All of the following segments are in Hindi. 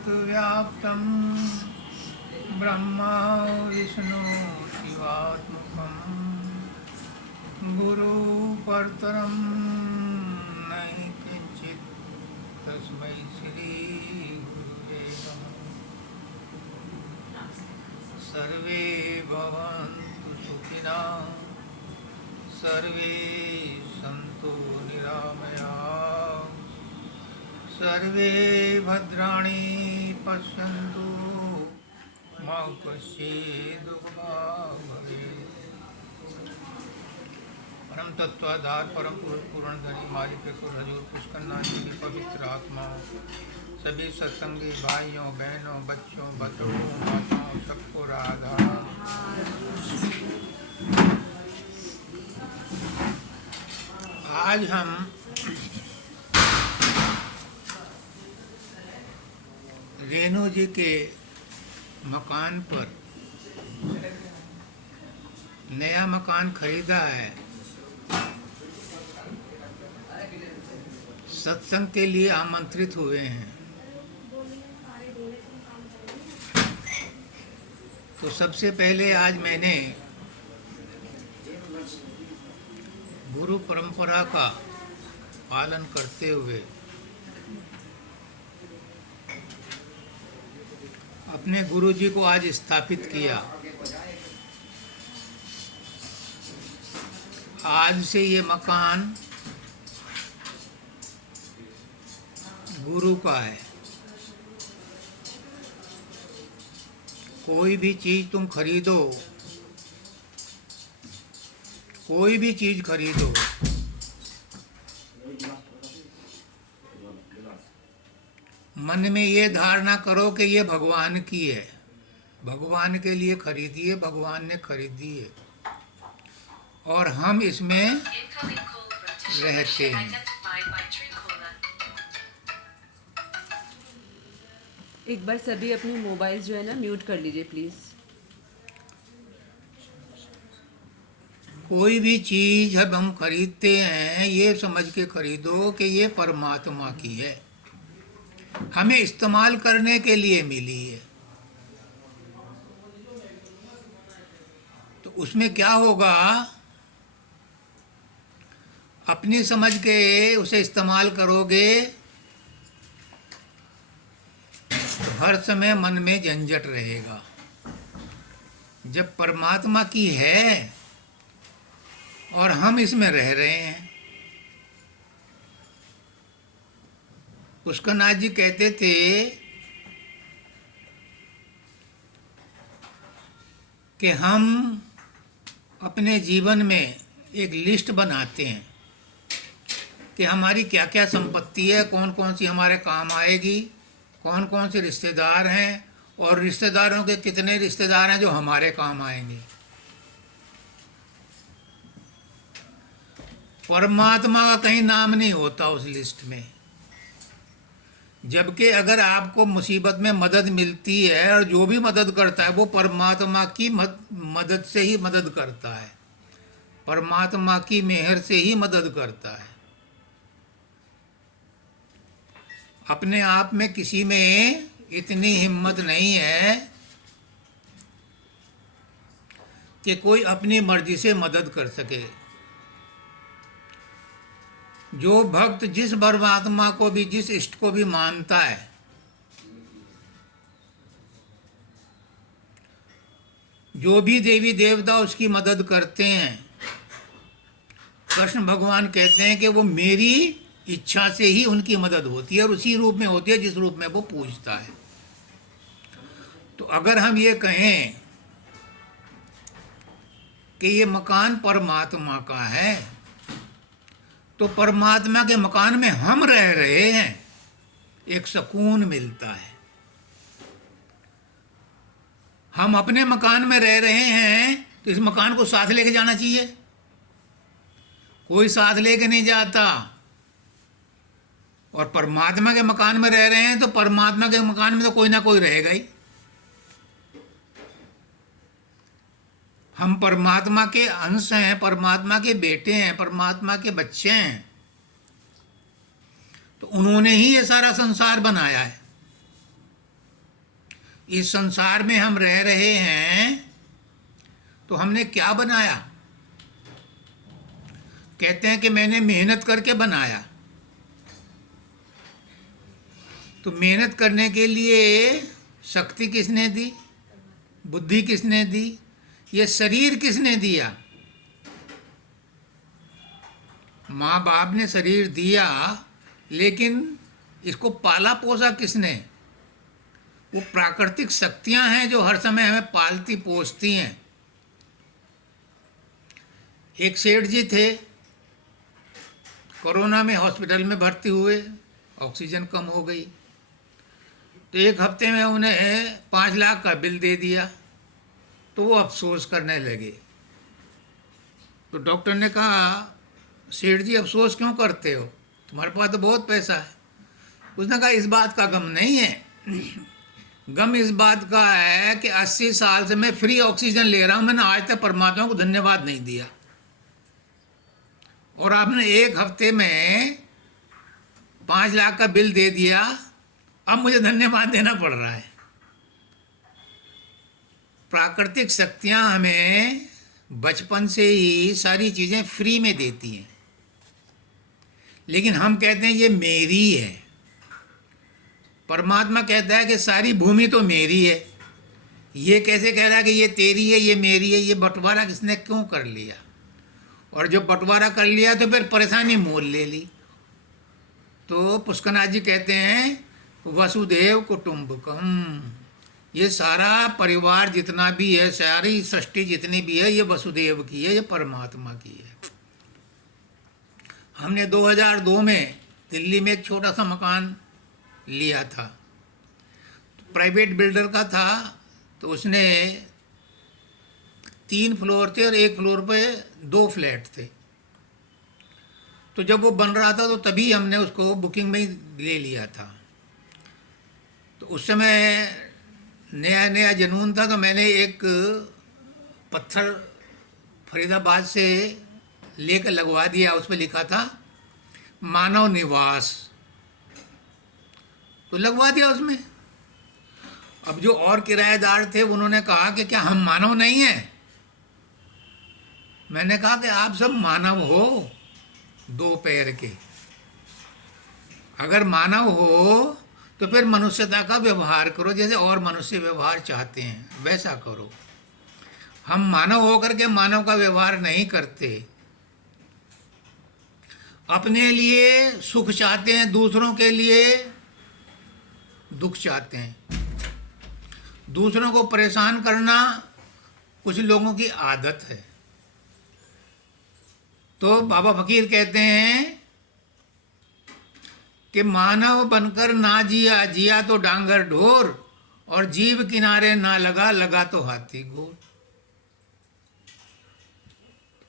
सर्वव्याप्तं ब्रह्मा विष्णु शिवात्मकं गुरु परतरं नहि किंचित् तस्मै श्री गुरुवे नमः। सर्वे भवन्तु सुखिनः सर्वे सन्तु निरामयाः सर्वे भद्राणि पश्यन्तु मा कश्चित् दुःखं भवेत्। परम तत्वाधार परम पुरुष पूर्णधनी मालिक कुल हजूर पुष्करनाथ जी की पवित्र आत्मा सभी सत्संगी भाइयों बहनों बच्चों बतों माताओं सबको राधा। आज हम रेणु जी के मकान पर नया मकान खरीदा है, सत्संग के लिए आमंत्रित हुए हैं। तो सबसे पहले आज मैंने गुरु परंपरा का पालन करते हुए अपने गुरु जी को आज स्थापित किया। आज से ये मकान गुरु का है। कोई भी चीज तुम खरीदो, कोई भी चीज खरीदो, मन में ये धारणा करो कि ये भगवान की है, भगवान के लिए खरीदी है, भगवान ने खरीदी है और हम इसमें रहते हैं। एक बार सभी अपने मोबाइल जो है ना म्यूट कर लीजिए प्लीज। कोई भी चीज जब हम खरीदते हैं ये समझ के खरीदो कि ये परमात्मा की है, हमें इस्तेमाल करने के लिए मिली है। तो उसमें क्या होगा, अपनी समझ के उसे इस्तेमाल करोगे तो हर समय मन में झंझट रहेगा। जब परमात्मा की है और हम इसमें रह रहे हैं। पुष्करनाथ जी कहते थे कि हम अपने जीवन में एक लिस्ट बनाते हैं कि हमारी क्या क्या संपत्ति है, कौन कौन सी हमारे काम आएगी, कौन कौन से रिश्तेदार हैं और रिश्तेदारों के कितने रिश्तेदार हैं जो हमारे काम आएंगे। परमात्मा का कहीं नाम नहीं होता उस लिस्ट में। जबकि अगर आपको मुसीबत में मदद मिलती है और जो भी मदद करता है वो परमात्मा की मदद से ही मदद करता है, परमात्मा की मेहर से ही मदद करता है। अपने आप में किसी में इतनी हिम्मत नहीं है कि कोई अपनी मर्जी से मदद कर सके। जो भक्त जिस परमात्मा को भी, जिस इष्ट को भी मानता है, जो भी देवी देवता उसकी मदद करते हैं, कृष्ण भगवान कहते हैं कि वो मेरी इच्छा से ही उनकी मदद होती है और उसी रूप में होती है जिस रूप में वो पूजता है। तो अगर हम ये कहें कि ये मकान परमात्मा का है तो परमात्मा के मकान में हम रह रहे हैं, एक सुकून मिलता है। हम अपने मकान में रह रहे हैं तो इस मकान को साथ लेके जाना चाहिए। कोई साथ लेके नहीं जाता। और परमात्मा के मकान में रह रहे हैं तो परमात्मा के मकान में तो कोई ना कोई रहेगा ही। हम परमात्मा के अंश हैं, परमात्मा के बेटे हैं, परमात्मा के बच्चे हैं। तो उन्होंने ही ये सारा संसार बनाया है। इस संसार में हम रह रहे हैं तो हमने क्या बनाया? कहते हैं कि मैंने मेहनत करके बनाया। तो मेहनत करने के लिए शक्ति किसने दी? बुद्धि किसने दी? ये शरीर किसने दिया? माँ बाप ने शरीर दिया, लेकिन इसको पाला पोसा किसने? वो प्राकृतिक शक्तियां हैं जो हर समय हमें पालती पोसती हैं। एक सेठ जी थे, कोरोना में हॉस्पिटल में भर्ती हुए, ऑक्सीजन कम हो गई, तो एक हफ्ते में उन्हें 5 लाख का बिल दे दिया। तो वो अफसोस करने लगे। तो डॉक्टर ने कहा, सेठ जी अफसोस क्यों करते हो, तुम्हारे पास तो बहुत पैसा है। उसने कहा इस बात का गम नहीं है, गम इस बात का है कि 80 साल से मैं फ्री ऑक्सीजन ले रहा हूं, मैंने आज तक परमात्मा को धन्यवाद नहीं दिया, और आपने एक हफ्ते में 5 लाख का बिल दे दिया, अब मुझे धन्यवाद देना पड़ रहा है। प्राकृतिक शक्तियां हमें बचपन से ही सारी चीजें फ्री में देती हैं, लेकिन हम कहते हैं ये मेरी है। परमात्मा कहता है कि सारी भूमि तो मेरी है। ये कैसे कह रहा है कि ये तेरी है, ये मेरी है? ये बंटवारा किसने क्यों कर लिया? और जब बंटवारा कर लिया तो फिर परेशानी मोल ले ली। तो पुष्करनाथ जी कहते हैं वसुदेव कुटुंबकम, ये सारा परिवार जितना भी है, सारी सृष्टि जितनी भी है, ये वसुदेव की है, ये परमात्मा की है। हमने 2002 में दिल्ली में एक छोटा सा मकान लिया था, प्राइवेट बिल्डर का था। तो उसने 3 फ्लोर थे और 1 फ्लोर पे 2 फ्लैट थे। तो जब वो बन रहा था तो तभी हमने उसको बुकिंग में ही ले लिया था। तो उस समय नया नया जुनून था, तो मैंने एक पत्थर फरीदाबाद से लेकर लगवा दिया, उस पर लिखा था मानव निवास, तो लगवा दिया उसमें। अब जो और किराएदार थे उन्होंने कहा कि क्या हम मानव नहीं हैं? मैंने कहा कि आप सब मानव हो, 2 पैर के। अगर मानव हो तो फिर मनुष्यता का व्यवहार करो, जैसे और मनुष्य व्यवहार चाहते हैं वैसा करो। हम मानव होकर के मानव का व्यवहार नहीं करते। अपने लिए सुख चाहते हैं, दूसरों के लिए दुख चाहते हैं। दूसरों को परेशान करना कुछ लोगों की आदत है। तो बाबा फकीर कहते हैं कि मानव बनकर ना जिया, जिया तो डांगर ढोर, और जीव किनारे ना लगा, लगा तो हाथी घोड़।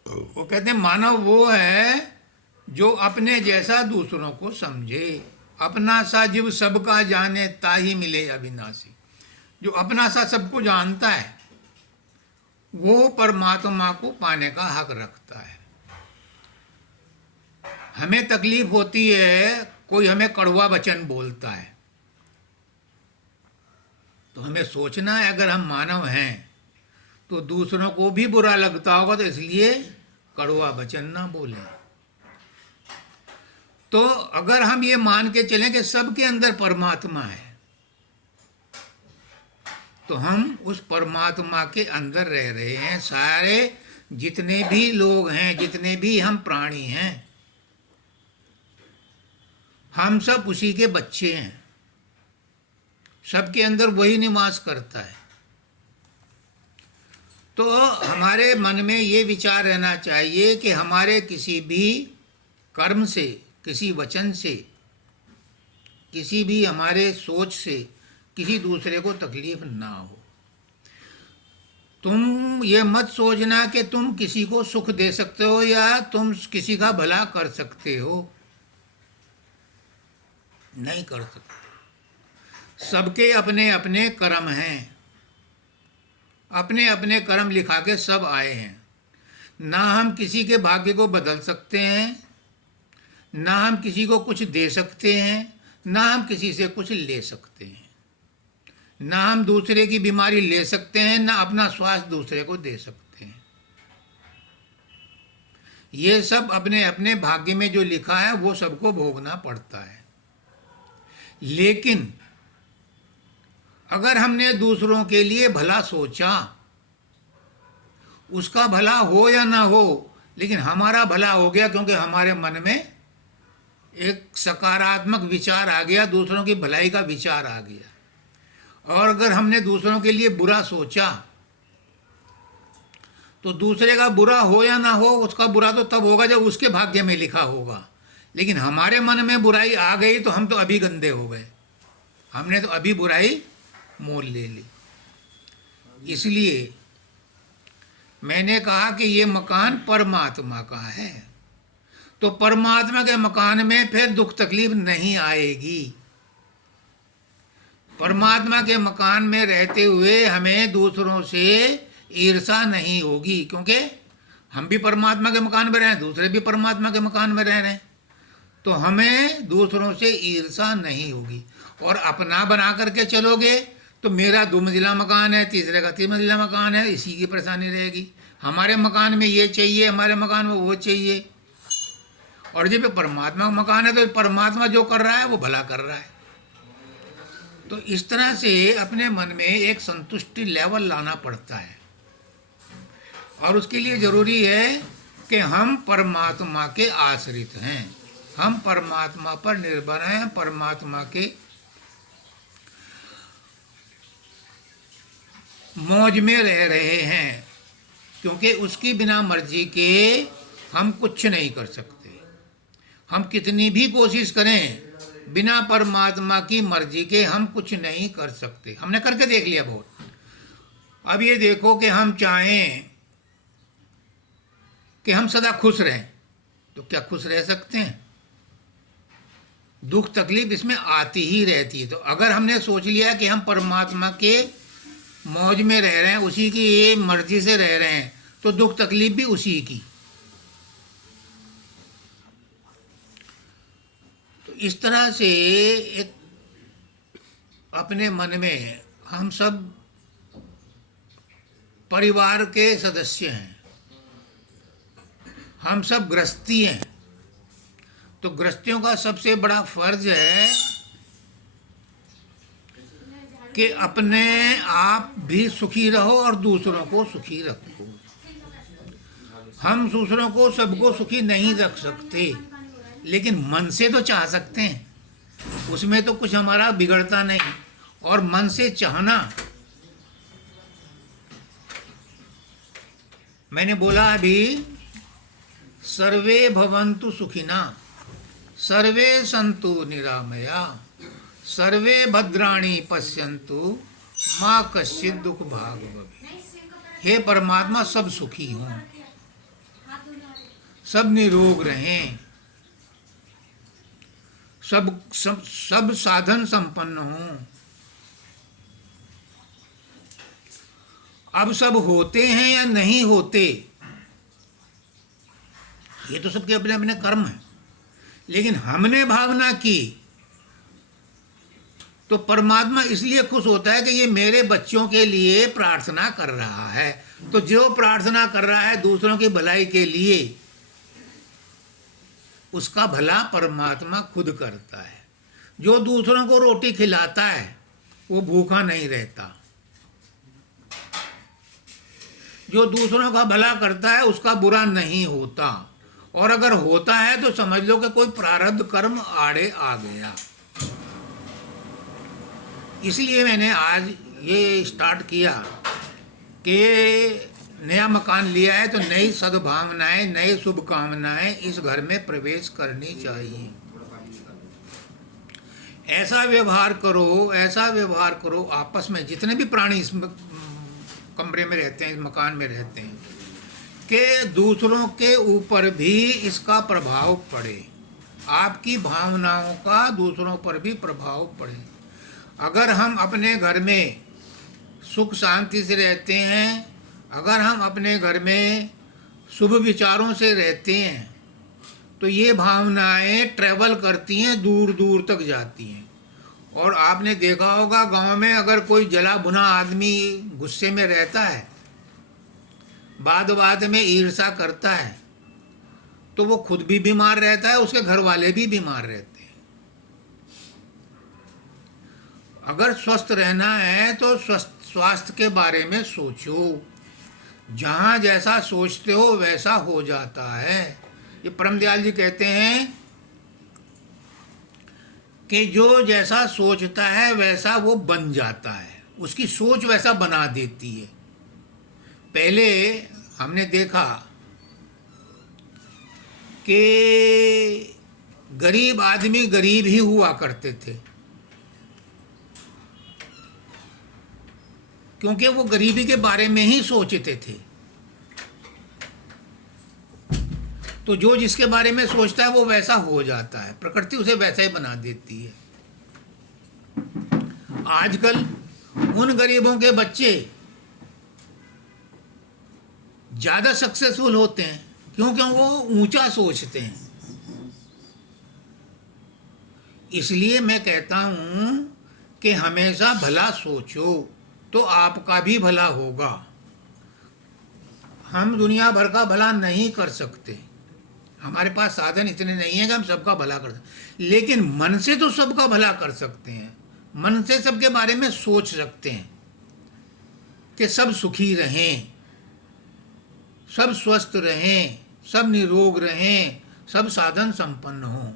वो कहते हैं मानव वो है जो अपने जैसा दूसरों को समझे। अपना सा जीव सबका जाने, ताही मिले अविनाशी। जो अपना सा सबको जानता है वो परमात्मा को पाने का हक रखता है। हमें तकलीफ होती है, कोई हमें कड़वा वचन बोलता है, तो हमें सोचना है अगर हम मानव हैं तो दूसरों को भी बुरा लगता होगा, तो इसलिए कड़वा वचन ना बोलें। तो अगर हम ये मान के चलें कि सबके अंदर परमात्मा है, तो हम उस परमात्मा के अंदर रह रहे हैं। सारे जितने भी लोग हैं, जितने भी हम प्राणी हैं, हम सब उसी के बच्चे हैं। सबके अंदर वही निवास करता है। तो हमारे मन में ये विचार रहना चाहिए कि हमारे किसी भी कर्म से, किसी वचन से, किसी भी हमारे सोच से किसी दूसरे को तकलीफ ना हो। तुम ये मत सोचना कि तुम किसी को सुख दे सकते हो या तुम किसी का भला कर सकते हो। नहीं कर सकते। सबके अपने अपने कर्म हैं, अपने अपने कर्म लिखा के सब आए हैं। ना हम किसी के भाग्य को बदल सकते हैं, ना हम किसी को कुछ दे सकते हैं, ना हम किसी से कुछ ले सकते हैं। ना हम दूसरे की बीमारी ले सकते हैं, ना अपना स्वास्थ्य दूसरे को दे सकते हैं। ये सब अपने अपने भाग्य में जो लिखा है वो सबको भोगना पड़ता है। लेकिन अगर हमने दूसरों के लिए भला सोचा, उसका भला हो या ना हो, लेकिन हमारा भला हो गया, क्योंकि हमारे मन में एक सकारात्मक विचार आ गया, दूसरों की भलाई का विचार आ गया। और अगर हमने दूसरों के लिए बुरा सोचा, तो दूसरे का बुरा हो या ना हो, उसका बुरा तो तब होगा जब उसके भाग्य में लिखा होगा। लेकिन हमारे मन में बुराई आ गई तो हम तो अभी गंदे हो गए, हमने तो अभी बुराई मोल ले ली। इसलिए मैंने कहा कि ये मकान परमात्मा का है, तो परमात्मा के मकान में फिर दुख तकलीफ नहीं आएगी। परमात्मा के मकान में रहते हुए हमें दूसरों से ईर्षा नहीं होगी, क्योंकि हम भी परमात्मा के मकान में रह रहे हैं, दूसरे भी परमात्मा के मकान में रह रहे हैं, तो हमें दूसरों से ईर्षा नहीं होगी। और अपना बना करके चलोगे तो मेरा 2 मंजिला मकान है, तीसरे का 3 मंजिला मकान है, इसी की परेशानी रहेगी। हमारे मकान में ये चाहिए, हमारे मकान में वो चाहिए। और जब परमात्मा का मकान है तो परमात्मा जो कर रहा है वो भला कर रहा है। तो इस तरह से अपने मन में एक संतुष्टि लेवल लाना पड़ता है, और उसके लिए ज़रूरी है कि हम परमात्मा के आश्रित हैं, हम परमात्मा पर निर्भर हैं, परमात्मा के मौज में रह रहे हैं, क्योंकि उसकी बिना मर्जी के हम कुछ नहीं कर सकते। हम कितनी भी कोशिश करें, बिना परमात्मा की मर्जी के हम कुछ नहीं कर सकते। हमने करके देख लिया बहुत। अब ये देखो कि हम चाहें कि हम सदा खुश रहें, तो क्या खुश रह सकते हैं? दुख तकलीफ इसमें आती ही रहती है। तो अगर हमने सोच लिया कि हम परमात्मा के मौज में रह रहे हैं, उसी की ये मर्जी से रह रहे हैं, तो दुख तकलीफ भी उसी की। तो इस तरह से एक अपने मन में हम सब परिवार के सदस्य हैं, हम सब गृहस्थी हैं। तो गृहस्थियों का सबसे बड़ा फर्ज है कि अपने आप भी सुखी रहो और दूसरों को सुखी रखो। हम दूसरों को सबको सुखी नहीं रख सकते, लेकिन मन से तो चाह सकते हैं, उसमें तो कुछ हमारा बिगड़ता नहीं। और मन से चाहना, मैंने बोला अभी, सर्वे भवन्तु सुखिना, सर्वे सन्तु निरामया, सर्वे भद्राणि पश्यन्तु, माँ कश्चित् दुख भाग भवे। हे परमात्मा, सब सुखी हों, सब निरोग रहें, सब साधन संपन्न हों। अब सब होते हैं या नहीं होते, ये तो सबके अपने अपने कर्म हैं, लेकिन हमने भावना की तो परमात्मा इसलिए खुश होता है कि ये मेरे बच्चों के लिए प्रार्थना कर रहा है। तो जो प्रार्थना कर रहा है दूसरों की भलाई के लिए, उसका भला परमात्मा खुद करता है। जो दूसरों को रोटी खिलाता है वो भूखा नहीं रहता, जो दूसरों का भला करता है उसका बुरा नहीं होता, और अगर होता है तो समझ लो कि कोई प्रारब्ध कर्म आड़े आ गया। इसलिए मैंने आज ये स्टार्ट किया कि नया मकान लिया है तो नई सद्भावनाएं, नई शुभकामनाएं इस घर में प्रवेश करनी चाहिए। ऐसा व्यवहार करो, ऐसा व्यवहार करो आपस में, जितने भी प्राणी इस कमरे में रहते हैं, इस मकान में रहते हैं, कि दूसरों के ऊपर भी इसका प्रभाव पड़े, आपकी भावनाओं का दूसरों पर भी प्रभाव पड़े। अगर हम अपने घर में सुख शांति से रहते हैं, अगर हम अपने घर में शुभ विचारों से रहते हैं, तो ये भावनाएं ट्रैवल करती हैं, दूर दूर तक जाती हैं, और आपने देखा होगा गांव में अगर कोई जला भुना आदमी गुस्से में रहता है, बाद बाद में ईर्ष्या करता है, तो वो खुद भी बीमार रहता है, उसके घर वाले भी बीमार रहते हैं। अगर स्वस्थ रहना है तो स्वास्थ्य के बारे में सोचो। जहाँ जैसा सोचते हो वैसा हो जाता है। ये परमदयाल जी कहते हैं कि जो जैसा सोचता है वैसा वो बन जाता है, उसकी सोच वैसा बना देती है। पहले हमने देखा कि गरीब आदमी गरीब ही हुआ करते थे, क्योंकि वो गरीबी के बारे में ही सोचते थे। तो जो जिसके बारे में सोचता है वो वैसा हो जाता है, प्रकृति उसे वैसा ही बना देती है। आजकल उन गरीबों के बच्चे ज़्यादा सक्सेसफुल होते हैं, क्योंकि वो ऊंचा सोचते हैं। इसलिए मैं कहता हूं कि हमेशा भला सोचो तो आपका भी भला होगा। हम दुनिया भर का भला नहीं कर सकते, हमारे पास साधन इतने नहीं हैं कि हम सबका भला कर सकते, लेकिन मन से तो सबका भला कर सकते हैं। मन से सबके बारे में सोच सकते हैं कि सब सुखी रहें, सब स्वस्थ रहें, सब निरोग रहें, सब साधन संपन्न हों।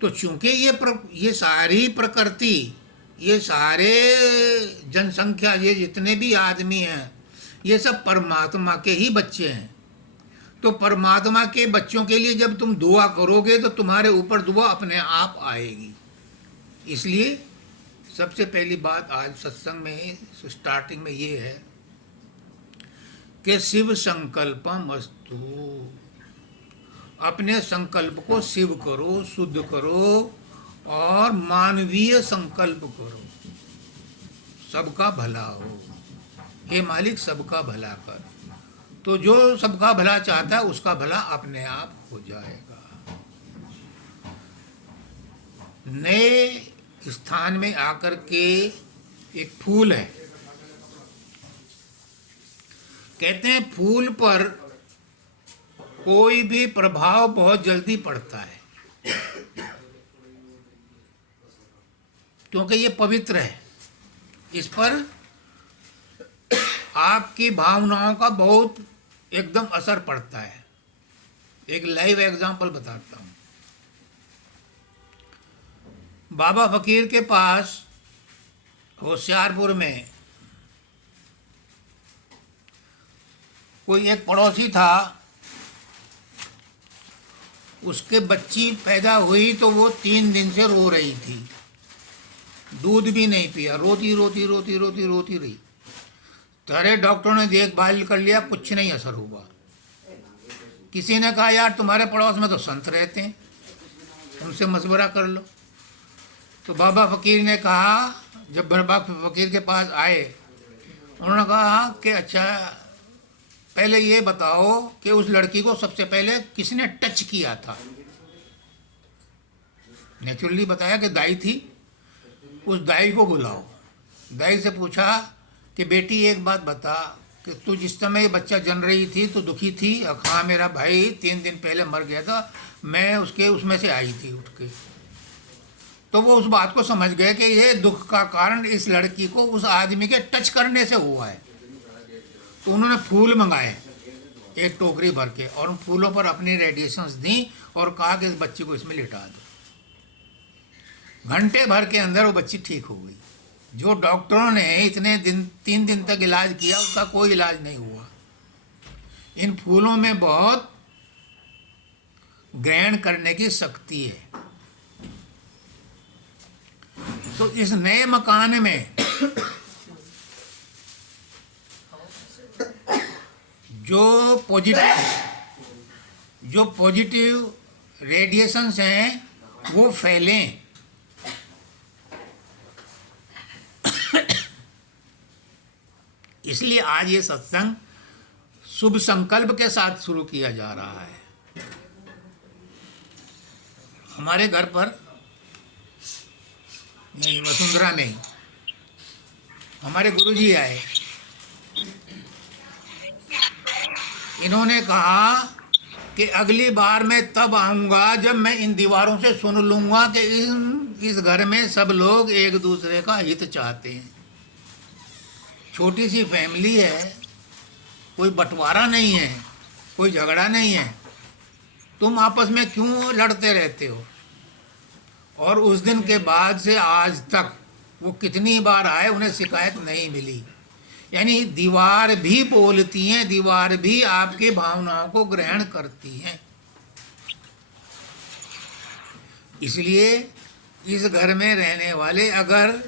तो चूंकि ये सारी प्रकृति, ये सारे जनसंख्या, ये जितने भी आदमी हैं, ये सब परमात्मा के ही बच्चे हैं। तो परमात्मा के बच्चों के लिए जब तुम दुआ करोगे तो तुम्हारे ऊपर दुआ अपने आप आएगी। इसलिए सबसे पहली बात आज सत्संग में स्टार्टिंग में ये है कि शिव संकल्पम अस्तु। अपने संकल्प को शिव करो, शुद्ध करो और मानवीय संकल्प करो, सबका भला हो। हे मालिक सबका भला कर। तो जो सबका भला चाहता है उसका भला अपने आप हो जाएगा। नए स्थान में आकर के एक फूल है, कहते हैं फूल पर कोई भी प्रभाव बहुत जल्दी पड़ता है, क्योंकि ये पवित्र है। इस पर आपकी भावनाओं का बहुत एकदम असर पड़ता है। एक लाइव एग्जांपल बताता हूँ। बाबा फकीर के पास होशियारपुर में कोई एक पड़ोसी था, उसके बच्ची पैदा हुई तो वो 3 दिन से रो रही थी, दूध भी नहीं पिया, रोती रोती रोती रोती रोती रही। सारे डॉक्टरों ने देखभाल कर लिया, कुछ नहीं असर हुआ। किसी ने कहा यार तुम्हारे पड़ोस में तो संत रहते हैं, उनसे मशवरा कर लो। तो बाबा फकीर ने कहा, जब बाबा फकीर के पास आए, उन्होंने कहा कि अच्छा पहले ये बताओ कि उस लड़की को सबसे पहले किसने टच किया था। नेचुरली बताया कि दाई थी। उस दाई को बुलाओ। दाई से पूछा कि बेटी एक बात बता कि तू जिस समय ये बच्चा जन रही थी तो दुखी थी? हाँ मेरा भाई 3 दिन पहले मर गया था, मैं उसमें से आई थी उठ के। तो वो उस बात को समझ गए कि ये दुख का कारण इस लड़की को उस आदमी के टच करने से हुआ है। तो उन्होंने फूल मंगाए एक टोकरी भर के, और उन फूलों पर अपनी रेडिएशंस दी और कहा कि इस बच्ची को इसमें लिटा दो। घंटे भर के अंदर वो बच्ची ठीक हो गई। जो डॉक्टरों ने इतने दिन 3 दिन तक इलाज किया उसका कोई इलाज नहीं हुआ। इन फूलों में बहुत ग्रहण करने की शक्ति है। तो इस नए मकान में जो पॉजिटिव रेडिएशंस हैं वो फैलें। इसलिए आज ये सत्संग शुभ संकल्प के साथ शुरू किया जा रहा है। हमारे घर पर नहीं, वसुंधरा नहीं, हमारे गुरुजी आए। इन्होंने कहा कि अगली बार मैं तब आऊँगा जब मैं इन दीवारों से सुन लूँगा कि इस घर में सब लोग एक दूसरे का हित चाहते हैं। छोटी सी फैमिली है, कोई बंटवारा नहीं है, कोई झगड़ा नहीं है, तुम आपस में क्यों लड़ते रहते हो? और उस दिन के बाद से आज तक वो कितनी बार आए, उन्हें शिकायत नहीं मिली। यानी दीवार भी बोलती हैं, दीवार भी आपके भावनाओं को ग्रहण करती हैं। इसलिए इस घर में रहने वाले अगर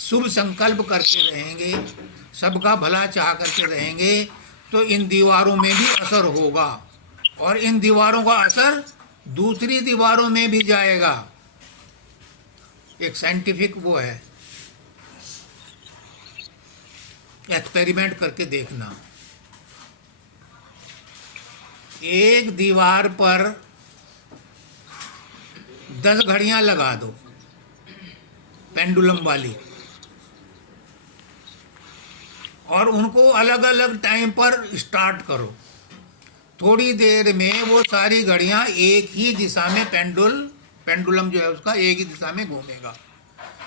शुभ संकल्प करके रहेंगे, सबका भला चाह करके रहेंगे, तो इन दीवारों में भी असर होगा, और इन दीवारों का असर दूसरी दीवारों में भी जाएगा। एक साइंटिफिक वो है, एक्सपेरिमेंट करके देखना। एक दीवार पर 10 घड़ियां लगा दो, पेंडुलम वाली, और उनको अलग अलग टाइम पर स्टार्ट करो। थोड़ी देर में वो सारी घड़ियां एक ही दिशा में, पेंडुलम जो है उसका एक ही दिशा में घूमेगा।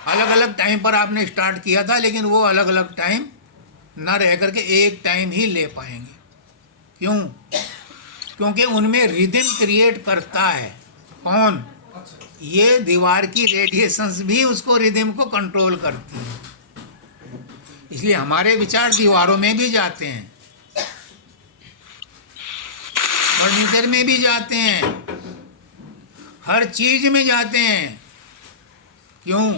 अलग अलग टाइम पर आपने स्टार्ट किया था, लेकिन वो अलग अलग टाइम ना रह करके एक टाइम ही ले पाएंगे। क्यों? क्योंकि उनमें रिदम क्रिएट करता है कौन? ये दीवार की रेडिएशंस भी उसको, रिदम को कंट्रोल करती है। इसलिए हमारे विचार दीवारों में भी जाते हैं, फर्नीचर में भी जाते हैं, हर चीज में जाते हैं। क्यों?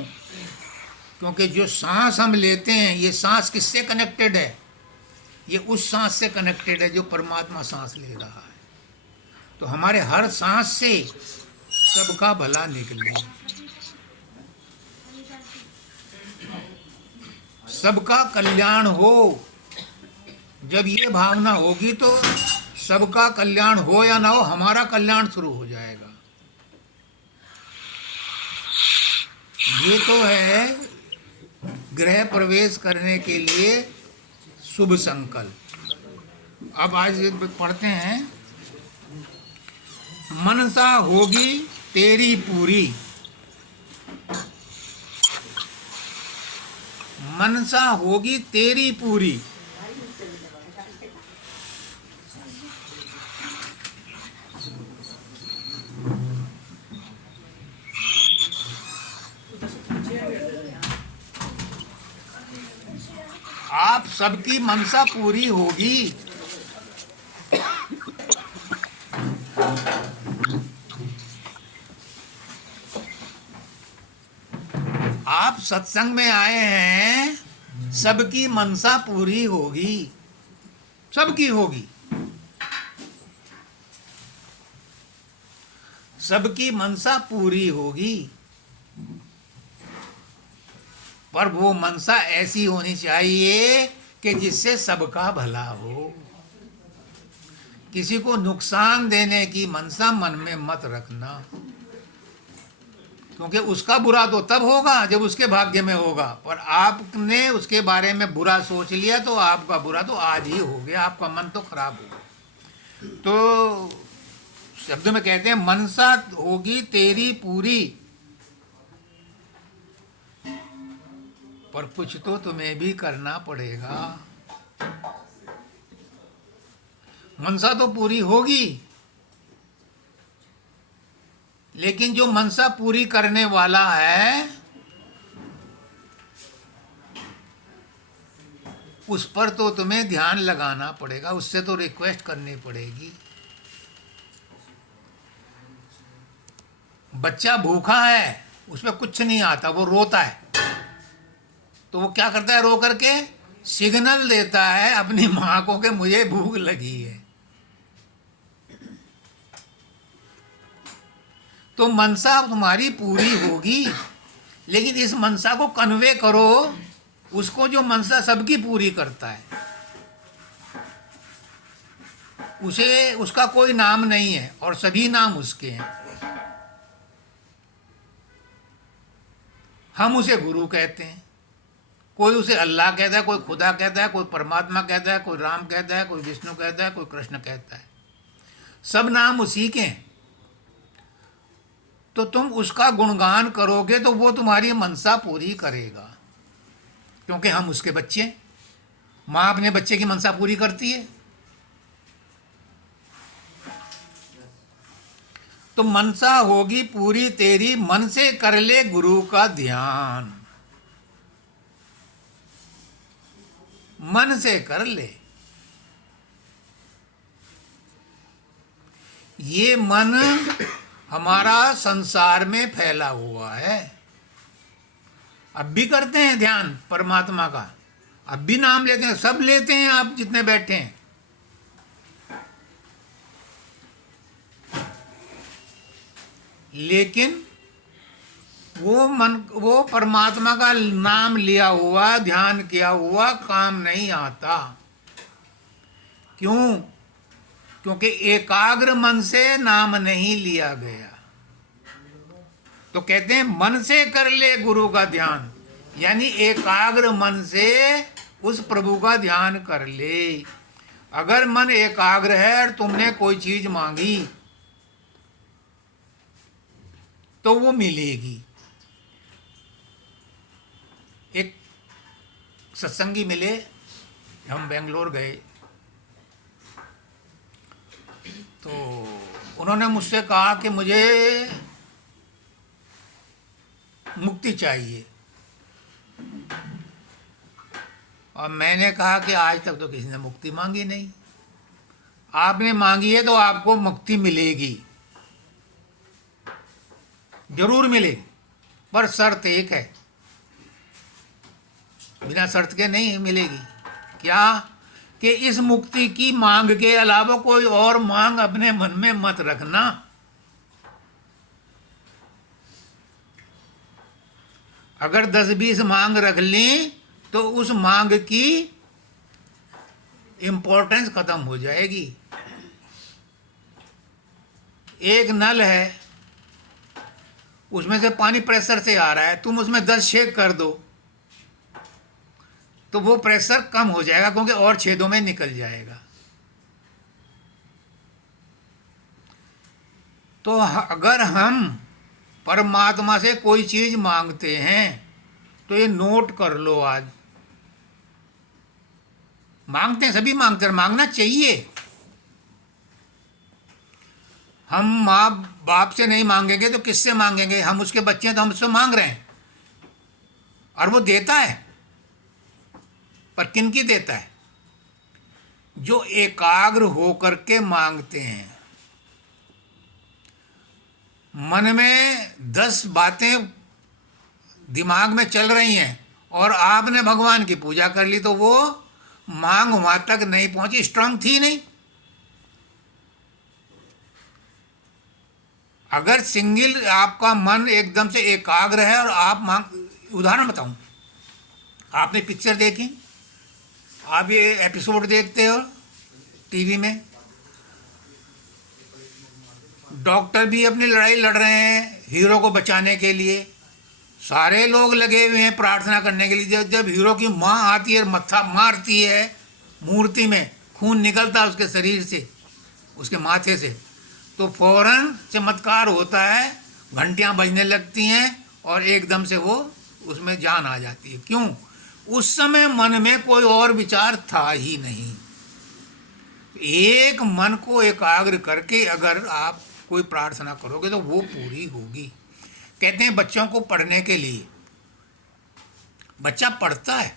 क्योंकि जो सांस हम लेते हैं, ये सांस किससे कनेक्टेड है? ये उस सांस से कनेक्टेड है जो परमात्मा सांस ले रहा है। तो हमारे हर सांस से सबका भला निकले, सबका कल्याण हो। जब ये भावना होगी तो सबका कल्याण हो या ना हो, हमारा कल्याण शुरू हो जाएगा। ये तो है गृह प्रवेश करने के लिए शुभ संकल्प। अब आज पढ़ते हैं, मनसा होगी तेरी पूरी, मनसा होगी तेरी पूरी। आप सबकी मनसा पूरी होगी। आप सत्संग में आए हैं, सबकी मनसा पूरी होगी, सबकी होगी, सबकी मनसा पूरी होगी। पर वो मनसा ऐसी होनी चाहिए कि जिससे सबका भला हो। किसी को नुकसान देने की मनसा मन में मत रखना, क्योंकि उसका बुरा तो तब होगा जब उसके भाग्य में होगा, पर आपने उसके बारे में बुरा सोच लिया तो आपका बुरा तो आज ही हो गया, आपका मन तो खराब हो गया। तो शब्द में कहते हैं मनसा होगी तेरी पूरी, पर कुछ तो तुम्हें भी करना पड़ेगा। मनसा तो पूरी होगी, लेकिन जो मनसा पूरी करने वाला है उस पर तो तुम्हें ध्यान लगाना पड़ेगा, उससे तो रिक्वेस्ट करनी पड़ेगी। बच्चा भूखा है, उसमें कुछ नहीं आता, वो रोता है, तो वो क्या करता है? रो करके सिग्नल देता है अपनी माँ को कि मुझे भूख लगी है। तो मनसा तुम्हारी पूरी होगी, लेकिन इस मनसा को कन्वे करो उसको जो मनसा सबकी पूरी करता है। उसे, उसका कोई नाम नहीं है और सभी नाम उसके हैं। हम उसे गुरु कहते हैं। कोई उसे अल्लाह कहता है, कोई खुदा कहता है, कोई परमात्मा कहता है, कोई राम कहता है, कोई विष्णु कहता है, कोई कृष्ण कहता है। सब नाम उसी के हैं। तो तुम उसका गुणगान करोगे तो वो तुम्हारी मनसा पूरी करेगा, क्योंकि हम उसके बच्चे हैं। माँ अपने बच्चे की मनसा पूरी करती है। तो मनसा होगी पूरी तेरी, मन से कर ले गुरु का ध्यान। मन से कर ले। ये मन हमारा संसार में फैला हुआ है। अब भी करते हैं ध्यान परमात्मा का, अब भी नाम लेते हैं, सब लेते हैं आप जितने बैठे हैं। लेकिन वो परमात्मा का नाम लिया हुआ, ध्यान किया हुआ काम नहीं आता। क्यों? क्योंकि एकाग्र मन से नाम नहीं लिया गया। तो कहते हैं मन से कर ले गुरु का ध्यान, यानी एकाग्र मन से उस प्रभु का ध्यान कर ले। अगर मन एकाग्र है और तुमने कोई चीज मांगी तो वो मिलेगी। एक सत्संगी मिले, हम बेंगलोर गए, तो उन्होंने मुझसे कहा कि मुझे मुक्ति चाहिए। और मैंने कहा कि आज तक तो किसी ने मुक्ति मांगी नहीं। आपने मांगी है तो आपको मुक्ति मिलेगी, जरूर मिलेगी, पर शर्त एक है, बिना शर्त के नहीं मिलेगी। क्या? कि इस मुक्ति की मांग के अलावा कोई और मांग अपने मन में मत रखना। अगर 10-20 मांग रख ली तो उस मांग की इंपॉर्टेंस खत्म हो जाएगी। एक नल है, उसमें से पानी प्रेशर से आ रहा है, तुम उसमें 10 छेद कर दो तो वो प्रेशर कम हो जाएगा, क्योंकि और छेदों में निकल जाएगा। तो अगर हम परमात्मा से कोई चीज मांगते हैं तो ये नोट कर लो। आज मांगते हैं, सभी मांगते हैं, मांगना चाहिए। हम माँ बाप से नहीं मांगेंगे तो किससे मांगेंगे? हम उसके बच्चे हैं तो हम उससे मांग रहे हैं, और वो देता है। पर किन की देता है? जो एकाग्र होकर के मांगते हैं। मन में 10 बातें दिमाग में चल रही हैं और आपने भगवान की पूजा कर ली तो वो मांग वहां तक नहीं पहुंची, स्ट्रांग थी नहीं। अगर सिंगल आपका मन एकदम से एकाग्र है और आप मांग, उदाहरण बताऊं, आपने पिक्चर देखी, आप ये एपिसोड देखते हो टीवी में, डॉक्टर भी अपनी लड़ाई लड़ रहे हैं हीरो को बचाने के लिए, सारे लोग लगे हुए हैं प्रार्थना करने के लिए। जब हीरो की माँ आती है, मत्था मारती है मूर्ति में, खून निकलता है उसके शरीर से, उसके माथे से, तो फौरन चमत्कार होता है, घंटियां बजने लगती हैं और एकदम से वो उसमें जान आ जाती है। क्यों? उस समय मन में कोई और विचार था ही नहीं। एक मन को एकाग्र करके अगर आप कोई प्रार्थना करोगे तो वो पूरी होगी। कहते हैं बच्चों को पढ़ने के लिए, बच्चा पढ़ता है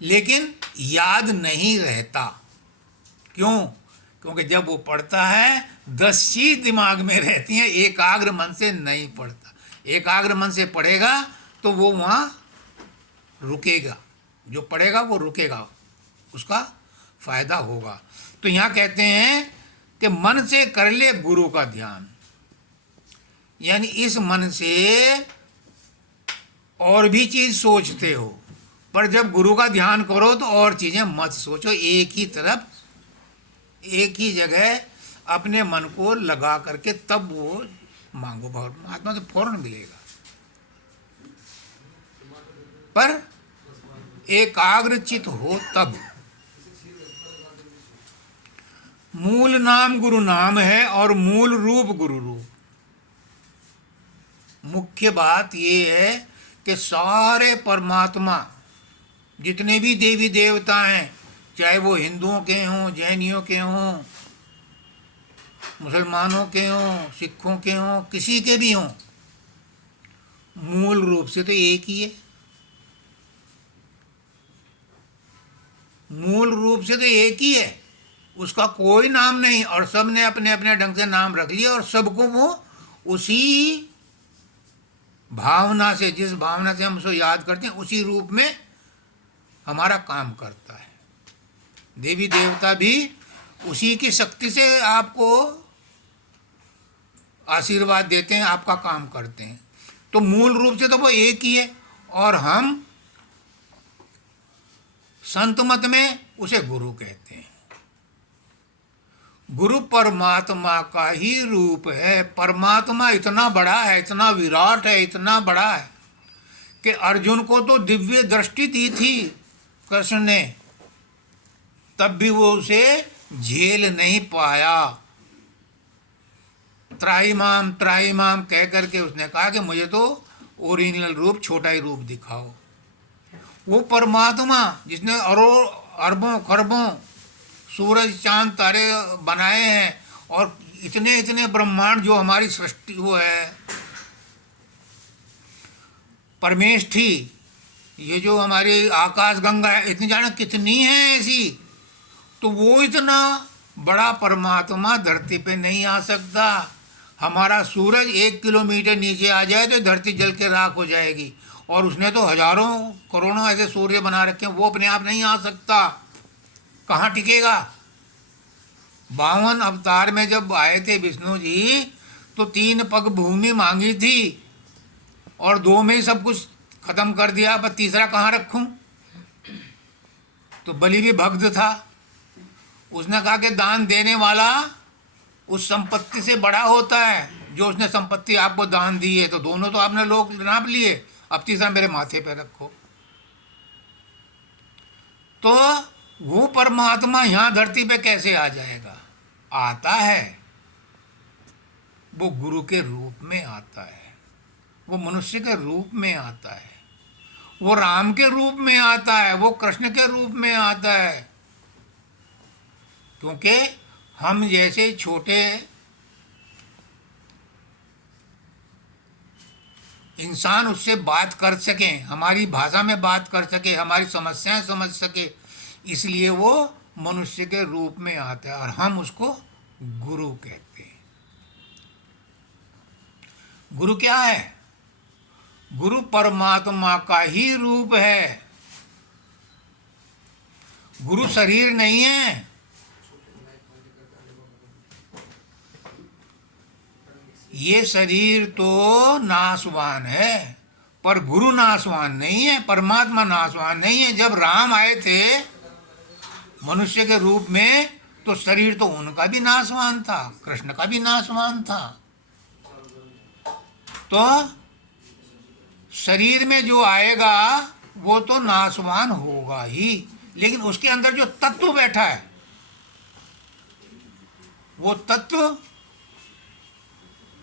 लेकिन याद नहीं रहता। क्यों? क्योंकि जब वो पढ़ता है 10 चीज दिमाग में रहती हैं, एकाग्र मन से नहीं पढ़ता। एकाग्र मन से पढ़ेगा तो वो वहाँ रुकेगा, जो पढ़ेगा वो रुकेगा, उसका फायदा होगा। तो यहाँ कहते हैं कि मन से कर ले गुरु का ध्यान, यानी इस मन से और भी चीज सोचते हो, पर जब गुरु का ध्यान करो तो और चीजें मत सोचो। एक ही तरफ, एक ही जगह अपने मन को लगा करके तब वो मांगो, परमात्मा से फौरन मिलेगा। पर एकाग्रचित हो तब। मूल नाम गुरु नाम है और मूल रूप गुरु रूप। मुख्य बात ये है कि सारे परमात्मा जितने भी देवी देवता हैं, चाहे वो हिंदुओं के हों, जैनियों के हों, मुसलमानों के हों, सिखों के हों, किसी के भी हों, मूल रूप से तो एक ही है। मूल रूप से तो एक ही है, उसका कोई नाम नहीं, और सब ने अपने अपने ढंग से नाम रख लिया और सबको वो उसी भावना से, जिस भावना से हम उसको याद करते हैं, उसी रूप में हमारा काम करता है। देवी देवता भी उसी की शक्ति से आपको आशीर्वाद देते हैं, आपका काम करते हैं। तो मूल रूप से तो वो एक ही है, और हम संत मत में उसे गुरु कहते हैं। गुरु परमात्मा का ही रूप है। परमात्मा इतना बड़ा है, इतना विराट है, इतना बड़ा है कि अर्जुन को तो दिव्य दृष्टि दी थी कृष्ण ने, तब भी वो उसे झेल नहीं पाया। त्राहिमाम कह करके उसने कहा कि मुझे तो ओरिजिनल रूप, छोटा ही रूप दिखाओ। वो परमात्मा जिसने अरबों खरबों सूरज चांद तारे बनाए हैं, और इतने इतने ब्रह्मांड जो हमारी सृष्टि वो है, परमेष्ठी, ये जो हमारी आकाश गंगा है, इतनी जाने कितनी है ऐसी, तो वो इतना बड़ा परमात्मा धरती पे नहीं आ सकता। हमारा सूरज 1 किलोमीटर नीचे आ जाए तो धरती जल के राख हो जाएगी, और उसने तो हजारों करोड़ों ऐसे सूर्य बना रखे हैं, वो अपने आप नहीं आ सकता, कहाँ टिकेगा। 52 अवतार में जब आए थे विष्णु जी, तो 3 पग भूमि मांगी थी और 2 में ही सब कुछ खत्म कर दिया, अब तीसरा कहाँ रखूं। तो बलि भी भक्त था, उसने कहा कि दान देने वाला उस संपत्ति से बड़ा होता है जो उसने संपत्ति आपको दान दी है। तो दोनों तो आपने लोग नाप लिए, अब तीसरा मेरे माथे पे रखो। तो वो परमात्मा यहाँ धरती पे कैसे आ जाएगा? आता है, वो गुरु के रूप में आता है, वो मनुष्य के रूप में आता है, वो राम के रूप में आता है, वो कृष्ण के रूप में आता है। क्योंकि हम जैसे छोटे इंसान उससे बात कर सकें, हमारी भाषा में बात कर सके, हमारी समस्याएं समझ सके, इसलिए वो मनुष्य के रूप में आता है, और हम उसको गुरु कहते हैं। गुरु क्या है? गुरु परमात्मा का ही रूप है। गुरु शरीर नहीं है। ये शरीर तो नाशवान है, पर गुरु नाशवान नहीं है, परमात्मा नाशवान नहीं है। जब राम आए थे मनुष्य के रूप में, तो शरीर तो उनका भी नाशवान था, कृष्ण का भी नाशवान था। तो शरीर में जो आएगा वो तो नाशवान होगा ही, लेकिन उसके अंदर जो तत्व बैठा है, वो तत्व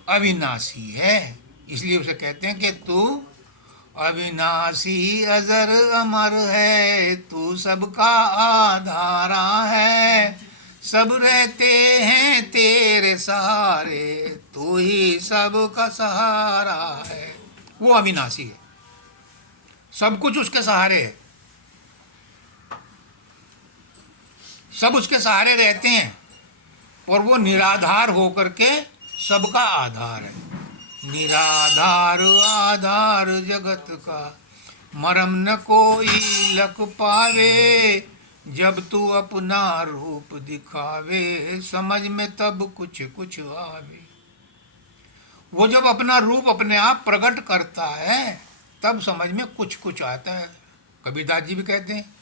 अविनाशी है। इसलिए उसे कहते हैं कि तू अविनाशी अजर अमर है, तू सबका आधारा है, सब रहते हैं तेरे सहारे, तू ही सबका सहारा है। वो अविनाशी है, सब कुछ उसके सहारे है, सब उसके सहारे रहते हैं, और वो निराधार होकर के सबका आधार है। निराधार आधार जगत का, मरम न कोई लख पावे, जब तू अपना रूप दिखावे, समझ में तब कुछ कुछ आवे। वो जब अपना रूप अपने आप प्रकट करता है, तब समझ में कुछ कुछ आता है। कबीरदास जी भी कहते हैं,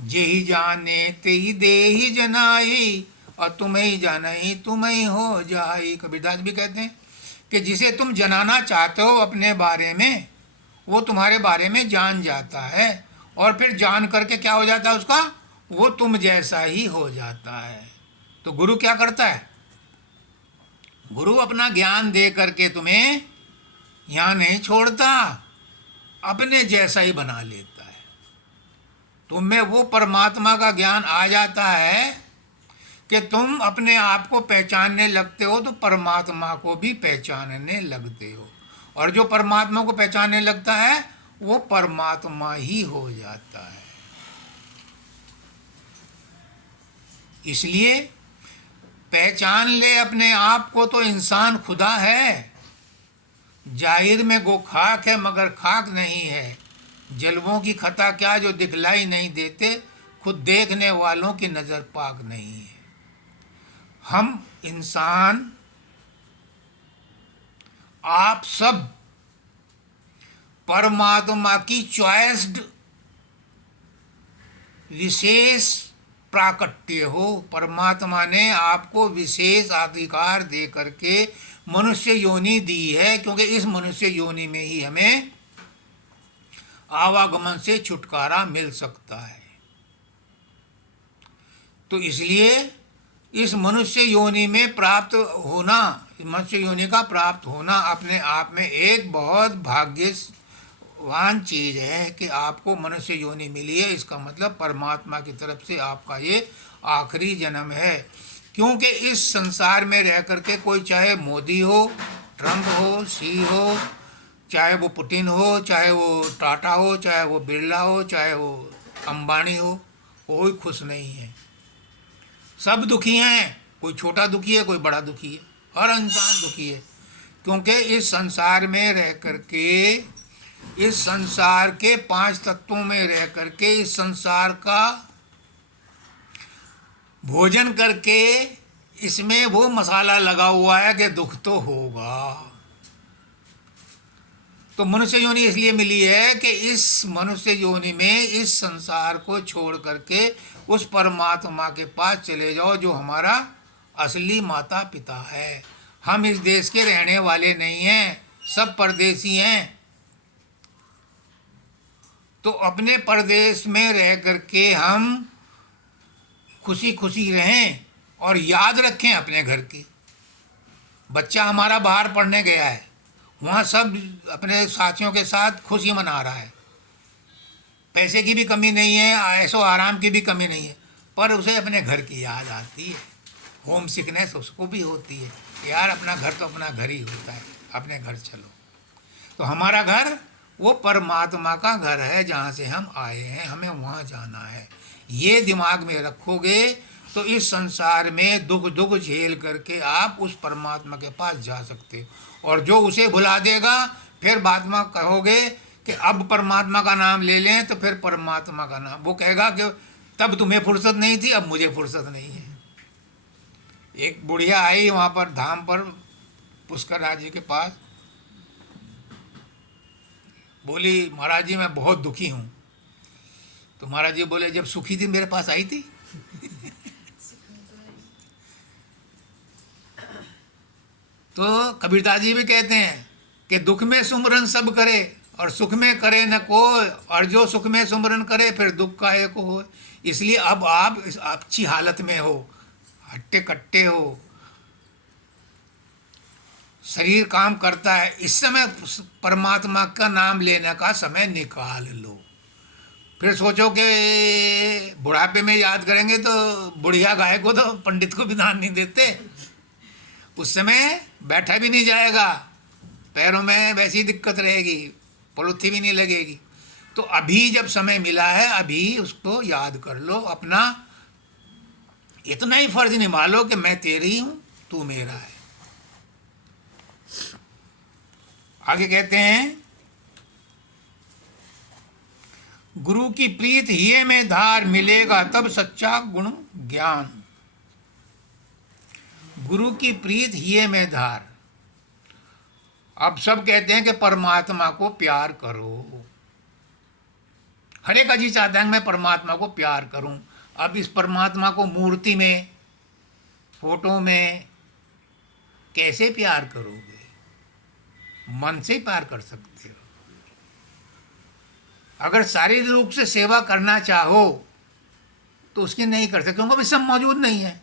जेहि जाने तेहि देहि जनाई, और तुम्हें ही जाना ही तुम्हें ही हो जाई। कबीरदास भी कहते हैं कि जिसे तुम जनाना चाहते हो अपने बारे में, वो तुम्हारे बारे में जान जाता है, और फिर जान करके क्या हो जाता है उसका, वो तुम जैसा ही हो जाता है। तो गुरु क्या करता है, गुरु अपना ज्ञान दे करके तुम्हें यहाँ नहीं छोड़ता, अपने जैसा ही बना लेता है। तुम में वो परमात्मा का ज्ञान आ जाता है कि तुम अपने आप को पहचानने लगते हो, तो परमात्मा को भी पहचानने लगते हो, और जो परमात्मा को पहचानने लगता है वो परमात्मा ही हो जाता है। इसलिए पहचान ले अपने आप को, तो इंसान खुदा है। जाहिर में गो खाक है मगर खाक नहीं है, जलवों की खता क्या जो दिखलाई नहीं देते, खुद देखने वालों की नज़र पाक नहीं है। हम इंसान आप सब परमात्मा की चॉइस्ड विशेष प्राकट्य हो। परमात्मा ने आपको विशेष अधिकार दे करके मनुष्य योनि दी है, क्योंकि इस मनुष्य योनि में ही हमें आवागमन से छुटकारा मिल सकता है। तो इसलिए इस मनुष्य योनि में प्राप्त होना, मनुष्य योनि का प्राप्त होना अपने आप में एक बहुत भाग्यवान चीज़ है कि आपको मनुष्य योनि मिली है। इसका मतलब परमात्मा की तरफ से आपका ये आखिरी जन्म है। क्योंकि इस संसार में रह करके कोई चाहे मोदी हो, ट्रंप हो, शी हो, चाहे वो पुतिन हो, चाहे वो टाटा हो, चाहे वो बिरला हो, चाहे वो अंबानी हो, कोई खुश नहीं है। सब दुखी हैं, कोई छोटा दुखी है, कोई बड़ा दुखी है, हर इंसान दुखी है। क्योंकि इस संसार में रह करके, इस संसार के 5 तत्वों में रह करके, इस संसार का भोजन करके इसमें वो मसाला लगा हुआ है कि दुख तो होगा। तो मनुष्य योनि इसलिए मिली है कि इस मनुष्य योनि में इस संसार को छोड़ करके उस परमात्मा के पास चले जाओ जो हमारा असली माता पिता है। हम इस देश के रहने वाले नहीं हैं, सब परदेसी हैं। तो अपने परदेश में रह करके हम खुशी खुशी रहें और याद रखें अपने घर की। बच्चा हमारा बाहर पढ़ने गया है, वहाँ सब अपने साथियों के साथ खुशी मना रहा है, पैसे की भी कमी नहीं है, ऐशो आराम की भी कमी नहीं है, पर उसे अपने घर की याद आती है। होम सिकनेस उसको भी होती है, यार अपना घर तो अपना घर ही होता है, अपने घर चलो। तो हमारा घर वो परमात्मा का घर है, जहाँ से हम आए हैं, हमें वहाँ जाना है। ये दिमाग में रखोगे तो इस संसार में दुख दुख झेल करके आप उस परमात्मा के पास जा सकते हो। और जो उसे भुला देगा, फिर बाद में कहोगे कि अब परमात्मा का नाम ले लें, तो फिर परमात्मा का नाम वो कहेगा कि तब तुम्हें फुर्सत नहीं थी, अब मुझे फुर्सत नहीं है। एक बुढ़िया आई वहाँ पर धाम पर पुष्कर राज जी के पास, बोली महाराज जी मैं बहुत दुखी हूँ। तो महाराज जी बोले जब सुखी थी मेरे पास आई थी। तो कबीरदास जी भी कहते हैं कि दुख में सुमरन सब करे और सुख में करे न कोई, और जो सुख में सुमरन करे फिर दुख का एक हो। इसलिए अब आप अच्छी हालत में हो, हट्टे कट्टे हो, शरीर काम करता है, इस समय परमात्मा का नाम लेने का समय निकाल लो। फिर सोचो कि बुढ़ापे में याद करेंगे तो बुढ़िया गाय को तो पंडित को भी दान नहीं देते, उस समय बैठा भी नहीं जाएगा, पैरों में वैसी दिक्कत रहेगी, पड़ोथी भी नहीं लगेगी। तो अभी जब समय मिला है, अभी उसको याद कर लो। अपना इतना ही फर्ज निभा लो कि मैं तेरी हूँ, तू मेरा है। आगे कहते हैं गुरु की प्रीत हिये में धार, मिलेगा तब सच्चा गुण ज्ञान। गुरु की प्रीत हिये में धार। अब सब कहते हैं कि परमात्मा को प्यार करो, हर एक अजी चाहता है मैं परमात्मा को प्यार करूं। अब इस परमात्मा को मूर्ति में, फोटो में कैसे प्यार करोगे? मन से प्यार कर सकते हो। अगर शारीरिक रूप से सेवा करना चाहो तो उसकी नहीं कर सकते, क्योंकि विषम मौजूद नहीं है।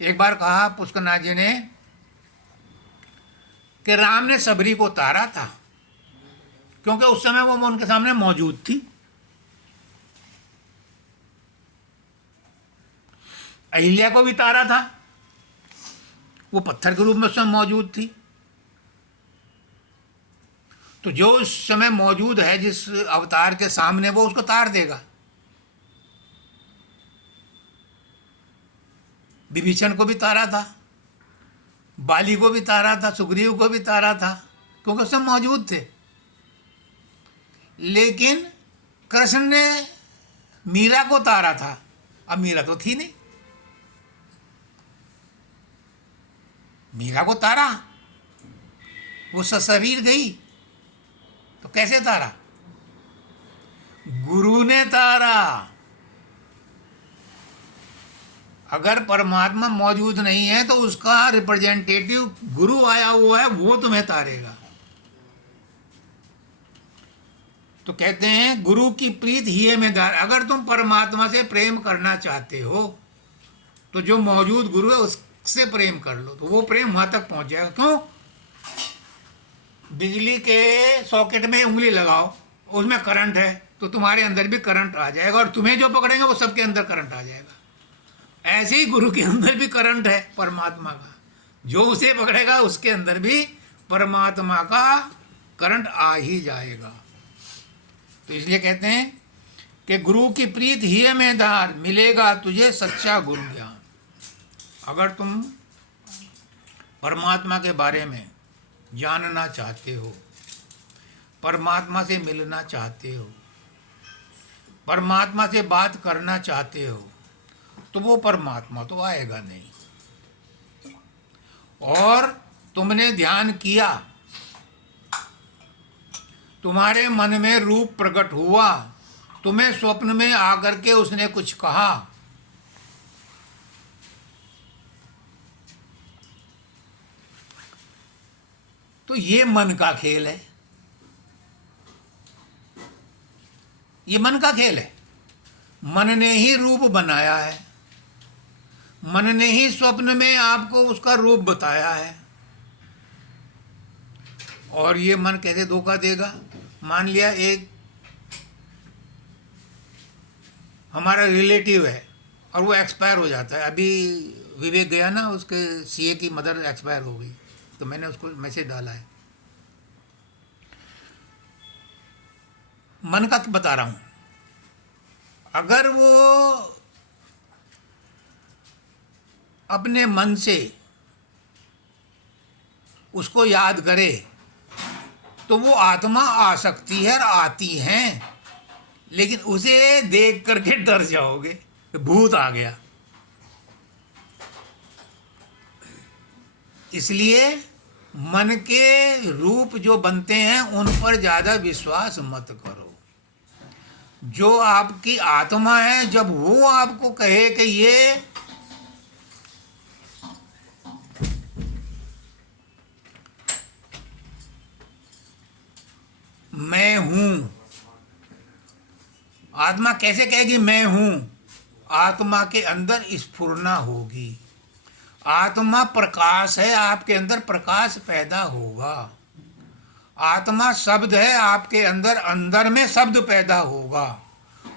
एक बार कहा पुष्करनाथ जी ने कि राम ने सबरी को तारा था, क्योंकि उस समय वो उनके सामने मौजूद थी। अहिल्या को भी तारा था, वो पत्थर के रूप में उस समय मौजूद थी। तो जो उस समय मौजूद है जिस अवतार के सामने, वो उसको तार देगा। विभीषण को भी तारा था, बाली को भी तारा था, सुग्रीव को भी तारा था, क्योंकि सब मौजूद थे। लेकिन कृष्ण ने मीरा को तारा था, अब मीरा तो थी नहीं। मीरा को तारा, वो सशरीर गई, तो कैसे तारा? गुरु ने तारा। अगर परमात्मा मौजूद नहीं है तो उसका रिप्रेजेंटेटिव गुरु आया हुआ है, वो तुम्हें तारेगा। तो कहते हैं गुरु की प्रीत ही में दार। अगर तुम परमात्मा से प्रेम करना चाहते हो तो जो मौजूद गुरु है उससे प्रेम कर लो, तो वो प्रेम वहां तक पहुंच जाएगा। क्यों? बिजली के सॉकेट में उंगली लगाओ, उसमें करंट है, तो तुम्हारे अंदर भी करंट आ जाएगा, और तुम्हें जो पकड़ेंगे वो सबके अंदर करंट आ जाएगा। ऐसे ही गुरु के अंदर भी करंट है परमात्मा का, जो उसे पकड़ेगा उसके अंदर भी परमात्मा का करंट आ ही जाएगा। तो इसलिए कहते हैं कि गुरु की प्रीत ही में धार, मिलेगा तुझे सच्चा गुरु ज्ञान। अगर तुम परमात्मा के बारे में जानना चाहते हो, परमात्मा से मिलना चाहते हो, परमात्मा से बात करना चाहते हो, तो वो परमात्मा तो आएगा नहीं। और तुमने ध्यान किया, तुम्हारे मन में रूप प्रकट हुआ, तुम्हें स्वप्न में आकर के उसने कुछ कहा, तो ये मन का खेल है। ये मन का खेल है। मन ने ही रूप बनाया है, मन ने ही स्वप्न में आपको उसका रूप बताया है। और ये मन कैसे धोखा देगा? मान लिया एक हमारा रिलेटिव है और वो एक्सपायर हो जाता है। अभी विवेक गया ना, उसके सीए की मदर एक्सपायर हो गई, तो मैंने उसको मैसेज डाला है। मन का बता रहा हूं। अगर वो अपने मन से उसको याद करे तो वो आत्मा आ सकती है और आती हैं, लेकिन उसे देख करके डर जाओगे, भूत आ गया। इसलिए मन के रूप जो बनते हैं उन पर ज़्यादा विश्वास मत करो। जो आपकी आत्मा है, जब वो आपको कहे कि ये मैं हूं, आत्मा कैसे कहेगी मैं हूं? आत्मा के अंदर स्फुरना होगी। आत्मा प्रकाश है, आपके अंदर प्रकाश पैदा होगा। आत्मा शब्द है, आपके अंदर अंदर में शब्द पैदा होगा।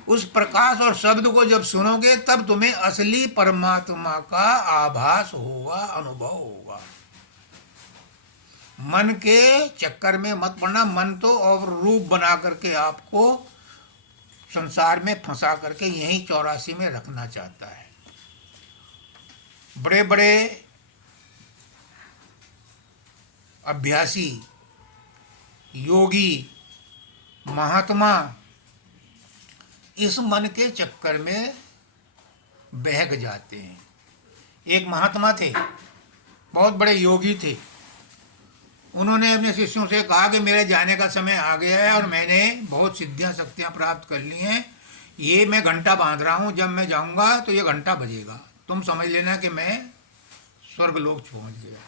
उस प्रकाश और शब्द को जब सुनोगे तब तुम्हें असली परमात्मा का आभास होगा, अनुभव होगा। मन के चक्कर में मत पड़ना। मन तो और रूप बना करके आपको संसार में फंसा करके यहीं 84 में रखना चाहता है। बड़े बड़े अभ्यासी, योगी, महात्मा इस मन के चक्कर में बहक जाते हैं। एक महात्मा थे, बहुत बड़े योगी थे। उन्होंने अपने शिष्यों से कहा कि मेरे जाने का समय आ गया है और मैंने बहुत सिद्धियां शक्तियां प्राप्त कर ली हैं। ये मैं घंटा बांध रहा हूँ, जब मैं जाऊँगा तो ये घंटा बजेगा, तुम समझ लेना कि मैं स्वर्गलोक पहुँच गया।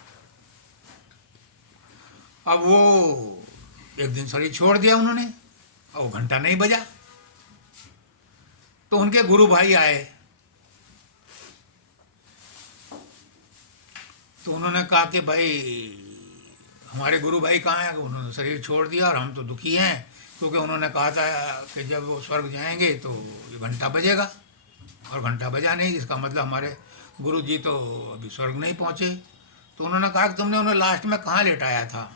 अब वो एक दिन शरीर छोड़ दिया उन्होंने और वो घंटा नहीं बजा। तो उनके गुरु भाई आए, तो उन्होंने कहा कि भाई हमारे गुरु भाई कहाँ हैं? उन्होंने शरीर छोड़ दिया और हम तो दुखी हैं, क्योंकि उन्होंने कहा था कि जब वो स्वर्ग जाएंगे तो ये घंटा बजेगा, और घंटा बजा नहीं, इसका मतलब हमारे गुरु जी तो अभी स्वर्ग नहीं पहुँचे। तो उन्होंने कहा कि तुमने उन्हें लास्ट में कहाँ लेटाया था?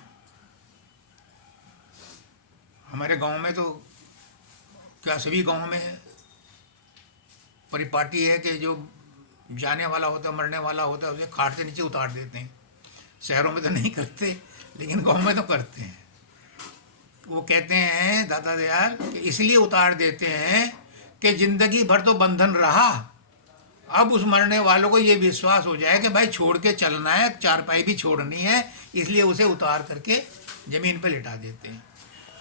हमारे गांव में तो, क्या सभी गांव में परिपाटी है कि जो जाने वाला होता है, मरने वाला होता है, उसे खाट से नीचे उतार देते हैं। शहरों में तो नहीं करते, लेकिन गांव में तो करते हैं। वो कहते हैं दादा दयाल कि इसलिए उतार देते हैं कि जिंदगी भर तो बंधन रहा, अब उस मरने वालों को ये विश्वास हो जाए कि भाई छोड़ के चलना है, चारपाई भी छोड़नी है, इसलिए उसे उतार करके ज़मीन पर लेटा देते हैं।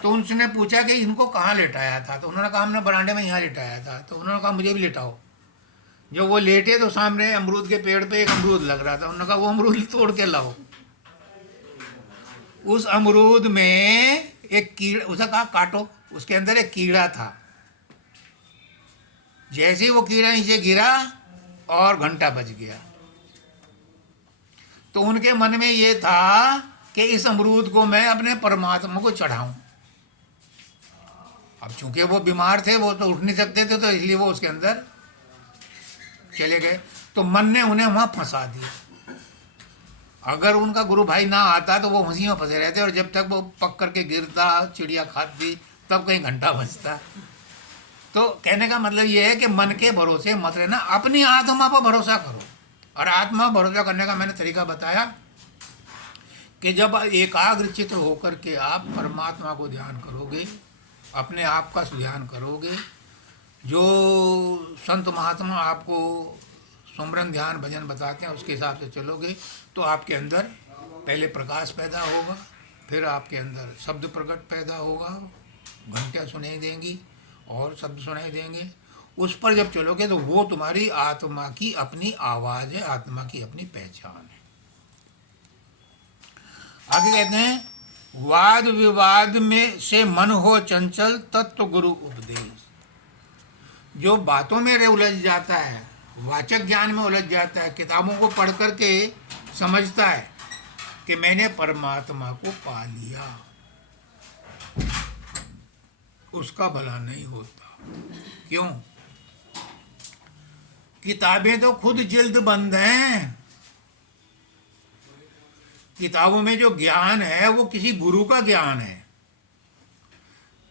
तो उनसे पूछा कि इनको कहाँ लेटाया था? तो उन्होंने कहा हमने बरामदे में यहाँ लेटाया था। तो उन्होंने कहा मुझे भी लेटाओ। जब वो लेटे तो सामने अमरूद के पेड़ पे एक अमरूद लग रहा था। उन्होंने कहा वो अमरूद तोड़ के लाओ। उस अमरूद में एक कीड़ा, उसे कहा काटो, उसके अंदर एक कीड़ा था। जैसे ही वो कीड़ा नीचे गिरा और घंटा बज गया। तो उनके मन में ये था कि इस अमरूद को मैं अपने परमात्मा को चढ़ाऊं। अब चूंकि वो बीमार थे, वो तो उठ नहीं सकते थे, तो इसलिए वो उसके अंदर चले गए। तो मन ने उन्हें वहां फंसा दिया। अगर उनका गुरु भाई ना आता तो वो उसी में फंसे रहते, और जब तक वो पक करके गिरता, चिड़िया खाती, तब कहीं घंटा बजता। तो कहने का मतलब ये है कि मन के भरोसे मत रहना, अपनी आत्मा पर भरोसा करो। और आत्मा भरोसा करने का मैंने तरीका बताया कि जब एकाग्र चित्त होकर के आप परमात्मा को ध्यान करोगे, अपने आप का ध्यान करोगे, जो संत महात्मा आपको सुमरन ध्यान भजन बताते हैं उसके हिसाब से चलोगे, तो आपके अंदर पहले प्रकाश पैदा होगा, फिर आपके अंदर शब्द प्रकट पैदा होगा, घंटियाँ सुनाई देंगी और शब्द सुनाई देंगे। उस पर जब चलोगे तो वो तुम्हारी आत्मा की अपनी आवाज़ है, आत्मा की अपनी पहचान है। आगे कहते हैं वाद विवाद में से मन हो चंचल तत्व गुरु उपदेश। जो बातों में उलझ जाता है, वाचक ज्ञान में उलझ जाता है, किताबों को पढ़ करके समझता है कि मैंने परमात्मा को पा लिया, उसका भला नहीं होता। क्यों? किताबें तो खुद जिल्द बंद हैं। किताबों में जो ज्ञान है वो किसी गुरु का ज्ञान है।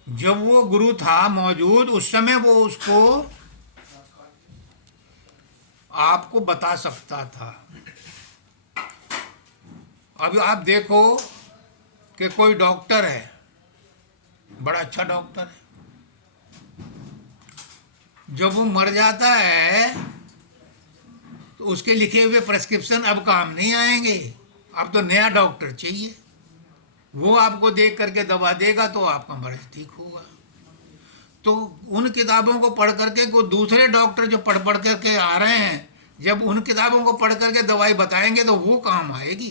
जब वो गुरु था मौजूद, उस समय वो उसको आपको बता सकता था। अभी आप देखो कि कोई डॉक्टर है, बड़ा अच्छा डॉक्टर है, जब वो मर जाता है तो उसके लिखे हुए प्रेस्क्रिप्शन अब काम नहीं आएंगे, अब तो नया डॉक्टर चाहिए। वो आपको देख करके दवा देगा तो आपका मर्ज ठीक होगा। तो उन किताबों को पढ़ करके को दूसरे डॉक्टर जो पढ़ पढ़ करके आ रहे हैं, जब उन किताबों को पढ़ करके दवाई बताएंगे तो वो काम आएगी।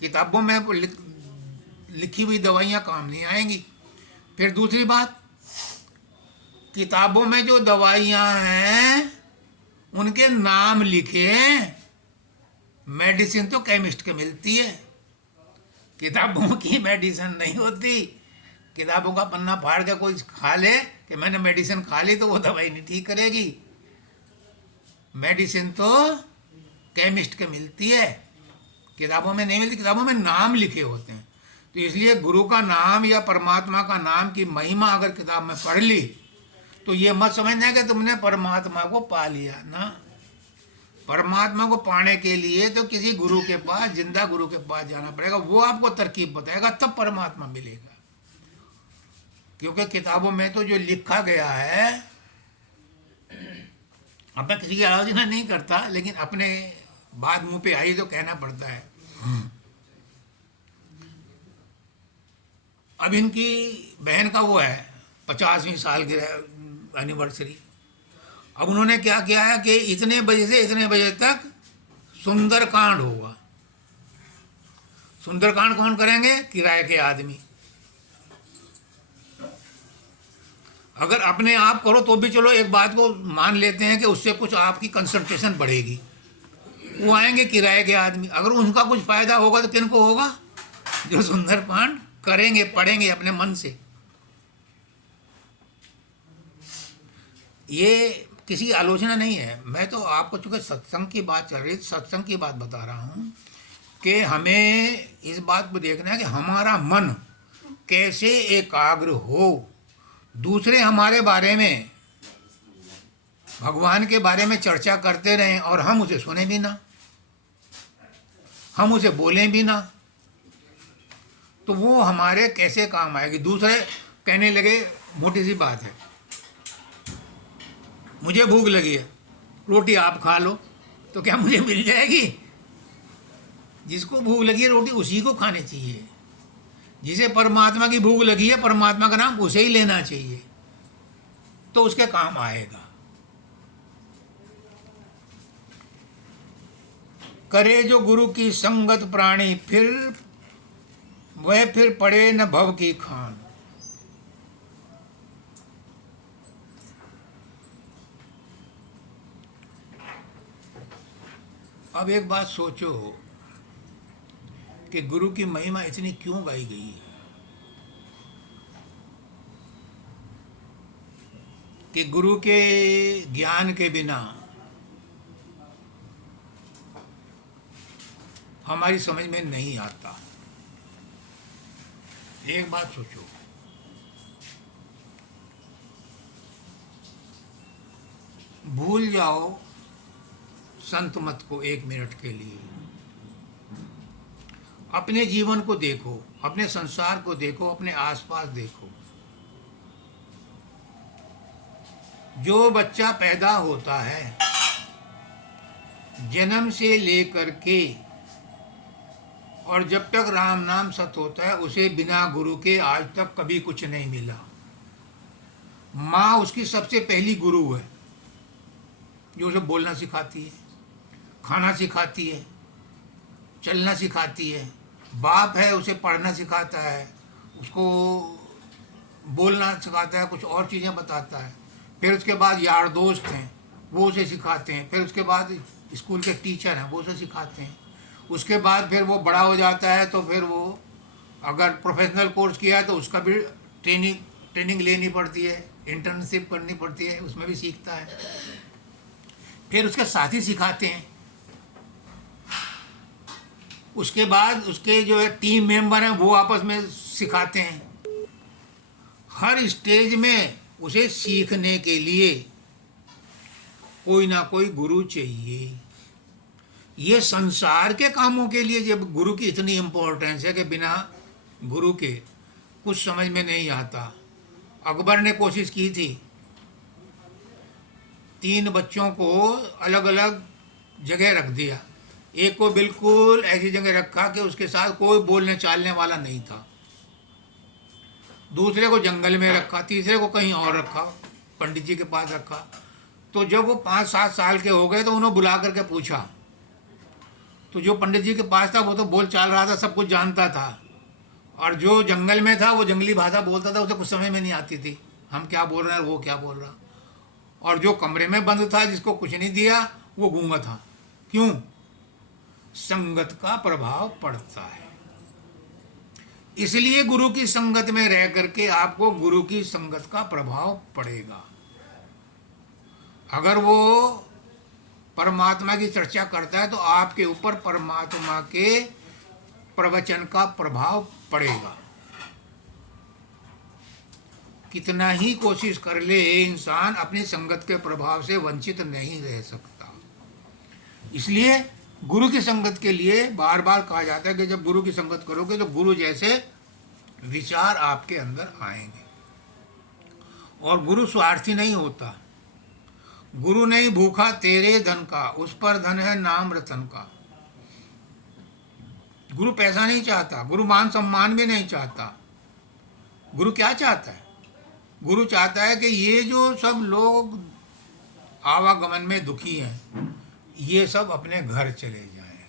किताबों में लिखी हुई दवाइयाँ काम नहीं आएंगी। फिर दूसरी बात, किताबों में जो दवाइयाँ हैं उनके नाम लिखे हैं। मेडिसिन तो केमिस्ट के मिलती है, किताबों की मेडिसिन नहीं होती। किताबों का पन्ना फाड़ के कोई खा ले कि मैंने मेडिसिन खा ली, तो वो दवाई नहीं ठीक करेगी। मेडिसिन तो केमिस्ट के मिलती है, किताबों में नहीं मिलती। किताबों में नाम लिखे होते हैं। तो इसलिए गुरु का नाम या परमात्मा का नाम की महिमा अगर किताब में पढ़ ली तो ये मत समझना कि तुमने परमात्मा को पा लिया ना। परमात्मा को पाने के लिए तो किसी गुरु के पास, जिंदा गुरु के पास जाना पड़ेगा। वो आपको तरकीब बताएगा, तब परमात्मा मिलेगा। क्योंकि किताबों में तो जो लिखा गया है, अब मैं किसी की आलोचना नहीं करता, लेकिन अपने बात मुंह पे आई तो कहना पड़ता है। अब इनकी बहन का वो है 50वीं साल की एनिवर्सरी। अब उन्होंने क्या किया है कि इतने बजे से इतने बजे तक सुंदरकांड होगा। सुंदरकांड कौन करेंगे? किराए के आदमी। अगर अपने आप करो तो भी चलो एक बात को मान लेते हैं कि उससे कुछ आपकी कंसंट्रेशन बढ़ेगी। वो आएंगे किराए के आदमी, अगर उनका कुछ फ़ायदा होगा तो किन को होगा? जो सुंदर पाठ करेंगे, पढ़ेंगे अपने मन से। ये किसी आलोचना नहीं है, मैं तो आपको चूँकि सत्संग की बात चल रही है, सत्संग की बात बता रहा हूँ कि हमें इस बात को देखना है कि हमारा मन कैसे एकाग्र हो। दूसरे हमारे बारे में, भगवान के बारे में चर्चा करते रहें और हम उसे सुने भी ना, हम उसे बोलें भी ना, तो वो हमारे कैसे काम आएगी? दूसरे कहने लगे, मोटी सी बात है, मुझे भूख लगी है, रोटी आप खा लो, तो क्या मुझे मिल जाएगी? जिसको भूख लगी है रोटी उसी को खानी चाहिए। जिसे परमात्मा की भूख लगी है, परमात्मा का नाम उसे ही लेना चाहिए, तो उसके काम आएगा। करे जो गुरु की संगत प्राणी, फिर पड़े न भव की खान। अब एक बात सोचो कि गुरु की महिमा इतनी क्यों गाई गई है? कि गुरु के ज्ञान के बिना हमारी समझ में नहीं आता। एक बात सोचो, भूल जाओ संत मत को एक मिनट के लिए, अपने जीवन को देखो, अपने संसार को देखो, अपने आसपास देखो। जो बच्चा पैदा होता है, जन्म से लेकर के और जब तक राम नाम सत होता है, उसे बिना गुरु के आज तक कभी कुछ नहीं मिला। माँ उसकी सबसे पहली गुरु है, जो उसे बोलना सिखाती है, खाना सिखाती है, चलना सिखाती है। बाप है, उसे पढ़ना सिखाता है, उसको बोलना सिखाता है, कुछ और चीज़ें बताता है। फिर उसके बाद यार दोस्त हैं, वो उसे सिखाते हैं। फिर उसके बाद स्कूल के टीचर हैं, वो उसे सिखाते हैं। उसके बाद फिर वो बड़ा हो जाता है, तो फिर वो अगर प्रोफेशनल कोर्स किया है तो उसका भी ट्रेनिंग लेनी पड़ती है, इंटर्नशिप करनी पड़ती है, उसमें भी सीखता है। फिर उसके साथी सिखाते हैं। उसके बाद उसके जो है टीम मेंबर हैं, वो आपस में सिखाते हैं। हर स्टेज में उसे सीखने के लिए कोई ना कोई गुरु चाहिए। ये संसार के कामों के लिए जब गुरु की इतनी इम्पोर्टेंस है कि बिना गुरु के कुछ समझ में नहीं आता। अकबर ने कोशिश की थी, 3 बच्चों को अलग अलग जगह रख दिया। एक को बिल्कुल ऐसी जगह रखा कि उसके साथ कोई बोलने चालने वाला नहीं था। दूसरे को जंगल में रखा, तीसरे को कहीं और रखा, पंडित जी के पास रखा। तो जब वो 5-7 साल के हो गए तो उन्होंने बुला करके पूछा। तो जो पंडित जी के पास था वो तो बोल चाल रहा था, सब कुछ जानता था, और जो जंगल में था वो जंगली भाषा बोलता था, उसे कुछ समझ में नहीं आती थी, हम क्या बोल रहे हैं वो क्या बोल रहा। और जो कमरे में बंद था, जिसको कुछ नहीं दिया, वो गूंगा था। क्यों? संगत का प्रभाव पड़ता है। इसलिए गुरु की संगत में रह करके आपको गुरु की संगत का प्रभाव पड़ेगा। अगर वो परमात्मा की चर्चा करता है तो आपके ऊपर परमात्मा के प्रवचन का प्रभाव पड़ेगा। कितना ही कोशिश कर ले, इंसान अपनी संगत के प्रभाव से वंचित नहीं रह सकता। इसलिए गुरु की संगत के लिए बार बार कहा जाता है कि जब गुरु की संगत करोगे तो गुरु जैसे विचार आपके अंदर आएंगे। और गुरु स्वार्थी नहीं होता। गुरु नहीं भूखा तेरे धन का, उस पर धन है नाम रतन का। गुरु पैसा नहीं चाहता, गुरु मान सम्मान भी नहीं चाहता। गुरु क्या चाहता है? गुरु चाहता है कि ये जो सब लोग आवागमन में दुखी हैं, ये सब अपने घर चले जाएं।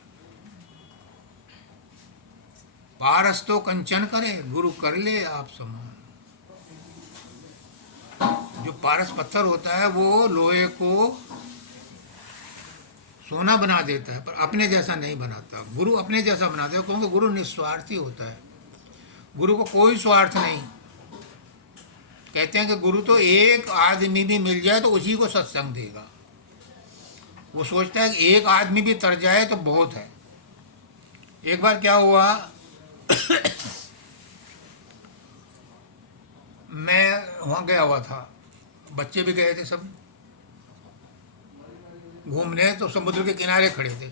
पारस तो कंचन करे, गुरु कर ले आप समान। पारस पत्थर होता है वो लोहे को सोना बना देता है, पर अपने जैसा नहीं बनाता। गुरु अपने जैसा बनाता है, क्योंकि गुरु निस्वार्थी होता है। गुरु को कोई स्वार्थ नहीं। कहते हैं कि गुरु तो एक आदमी भी मिल जाए तो उसी को सत्संग देगा। वो सोचता है कि एक आदमी भी तर जाए तो बहुत है। एक बार क्या हुआ, मैं वहाँ गया हुआ था, बच्चे भी गए थे सब घूमने, तो समुद्र के किनारे खड़े थे।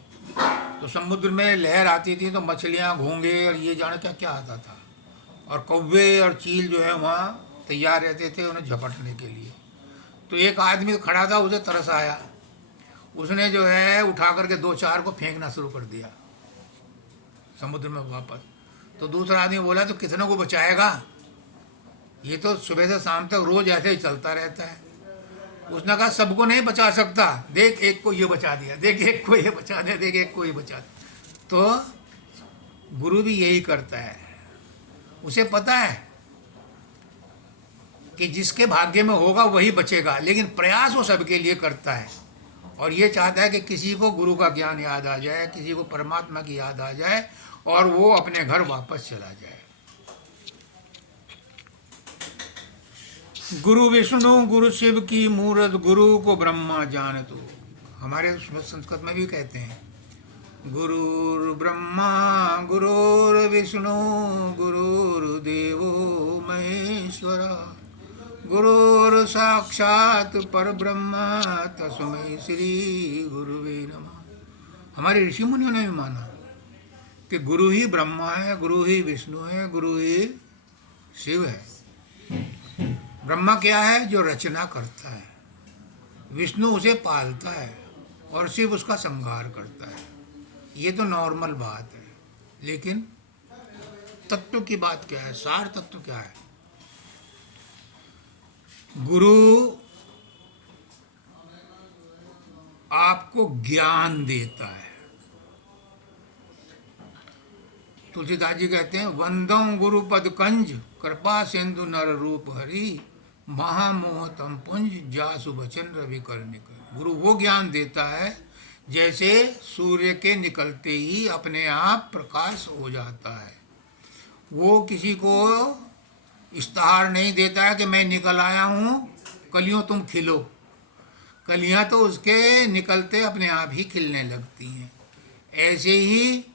तो समुद्र में लहर आती थी तो मछलियाँ, घोंगे और ये जाने क्या क्या आता था, और कौवे और चील जो है वहाँ तैयार रहते थे उन्हें झपटने के लिए। तो एक आदमी खड़ा था, उसे तरस आया, उसने जो है उठा करके दो चार को फेंकना शुरू कर दिया समुद्र में वापस। तो दूसरा आदमी बोला तो कितनों को बचाएगा, ये तो सुबह से शाम तक रोज ऐसे ही चलता रहता है। उसने कहा सबको नहीं बचा सकता, देख एक को ये बचा दिया, देख एक को ये बचा दिया, देख एक को ये बचा दिया। तो गुरु भी यही करता है। उसे पता है कि जिसके भाग्य में होगा वही बचेगा, लेकिन प्रयास वो सबके लिए करता है। और ये चाहता है कि किसी को गुरु का ज्ञान याद आ जाए, किसी को परमात्मा की याद आ जाए और वो अपने घर वापस चला जाए। गुरु विष्णु गुरु शिव की मूरत, गुरु को ब्रह्मा जानतो। हमारे संस्कृत में भी कहते हैं गुरुर् ब्रह्मा गुरुर्विष्णु गुरुर्देवो महेश्वरा गुरुर् साक्षात परब्रह्म तस्मै श्री गुरुवे नमः। हमारे ऋषि मुनियों ने भी माना कि गुरु ही ब्रह्मा है, गुरु ही विष्णु है, गुरु ही शिव है। ब्रह्मा क्या है? जो रचना करता है, विष्णु उसे पालता है और शिव उसका संहार करता है। ये तो नॉर्मल बात है, लेकिन तत्व की बात क्या है, सार तत्व क्या है? गुरु आपको ज्ञान देता है। तुलसीदास जी कहते हैं वंदम गुरु पद कंज कृपा सिंधु नर रूप हरि महामोह तम पुंज जासु बचन रवि कर्णिक। गुरु वो ज्ञान देता है जैसे सूर्य के निकलते ही अपने आप प्रकाश हो जाता है। वो किसी को इश्तहार नहीं देता है कि मैं निकल आया हूँ, कलियों तुम खिलो। कलियाँ तो उसके निकलते अपने आप ही खिलने लगती हैं। ऐसे ही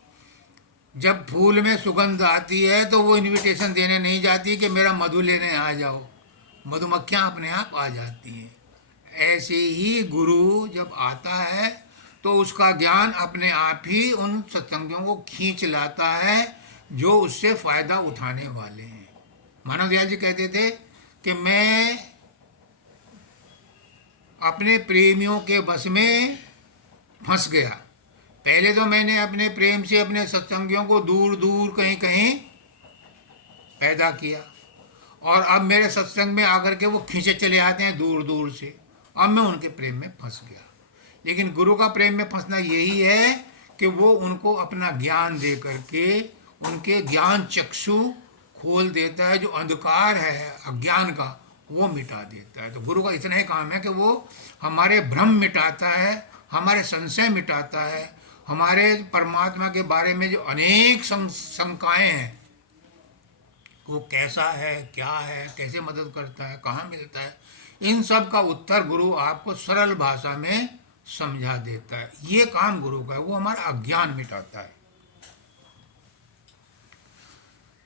जब फूल में सुगंध आती है तो वो इनविटेशन देने नहीं जाती कि मेरा मधु लेने आ जाओ, मधुमक्खियाँ अपने आप आ जाती हैं। ऐसे ही गुरु जब आता है तो उसका ज्ञान अपने आप ही उन सत्संगियों को खींच लाता है जो उससे फ़ायदा उठाने वाले हैं। मानव दयाल जी कहते थे कि मैं अपने प्रेमियों के बस में फंस गया। पहले तो मैंने अपने प्रेम से अपने सत्संगियों को दूर दूर कहीं कहीं पैदा किया, और अब मेरे सत्संग में आकर के वो खींचे चले आते हैं दूर दूर से। अब मैं उनके प्रेम में फंस गया। लेकिन गुरु का प्रेम में फंसना यही है कि वो उनको अपना ज्ञान दे करके उनके ज्ञान चक्षु खोल देता है, जो अंधकार है अज्ञान का वो मिटा देता है। तो गुरु का इतना ही काम है कि वो हमारे भ्रम मिटाता है, हमारे संशय मिटाता है, हमारे परमात्मा के बारे में जो अनेक शंकाएं हैं, वो कैसा है, क्या है, कैसे मदद करता है, कहाँ मिलता है, इन सब का उत्तर गुरु आपको सरल भाषा में समझा देता है। ये काम गुरु का है, वो हमारा अज्ञान मिटाता है।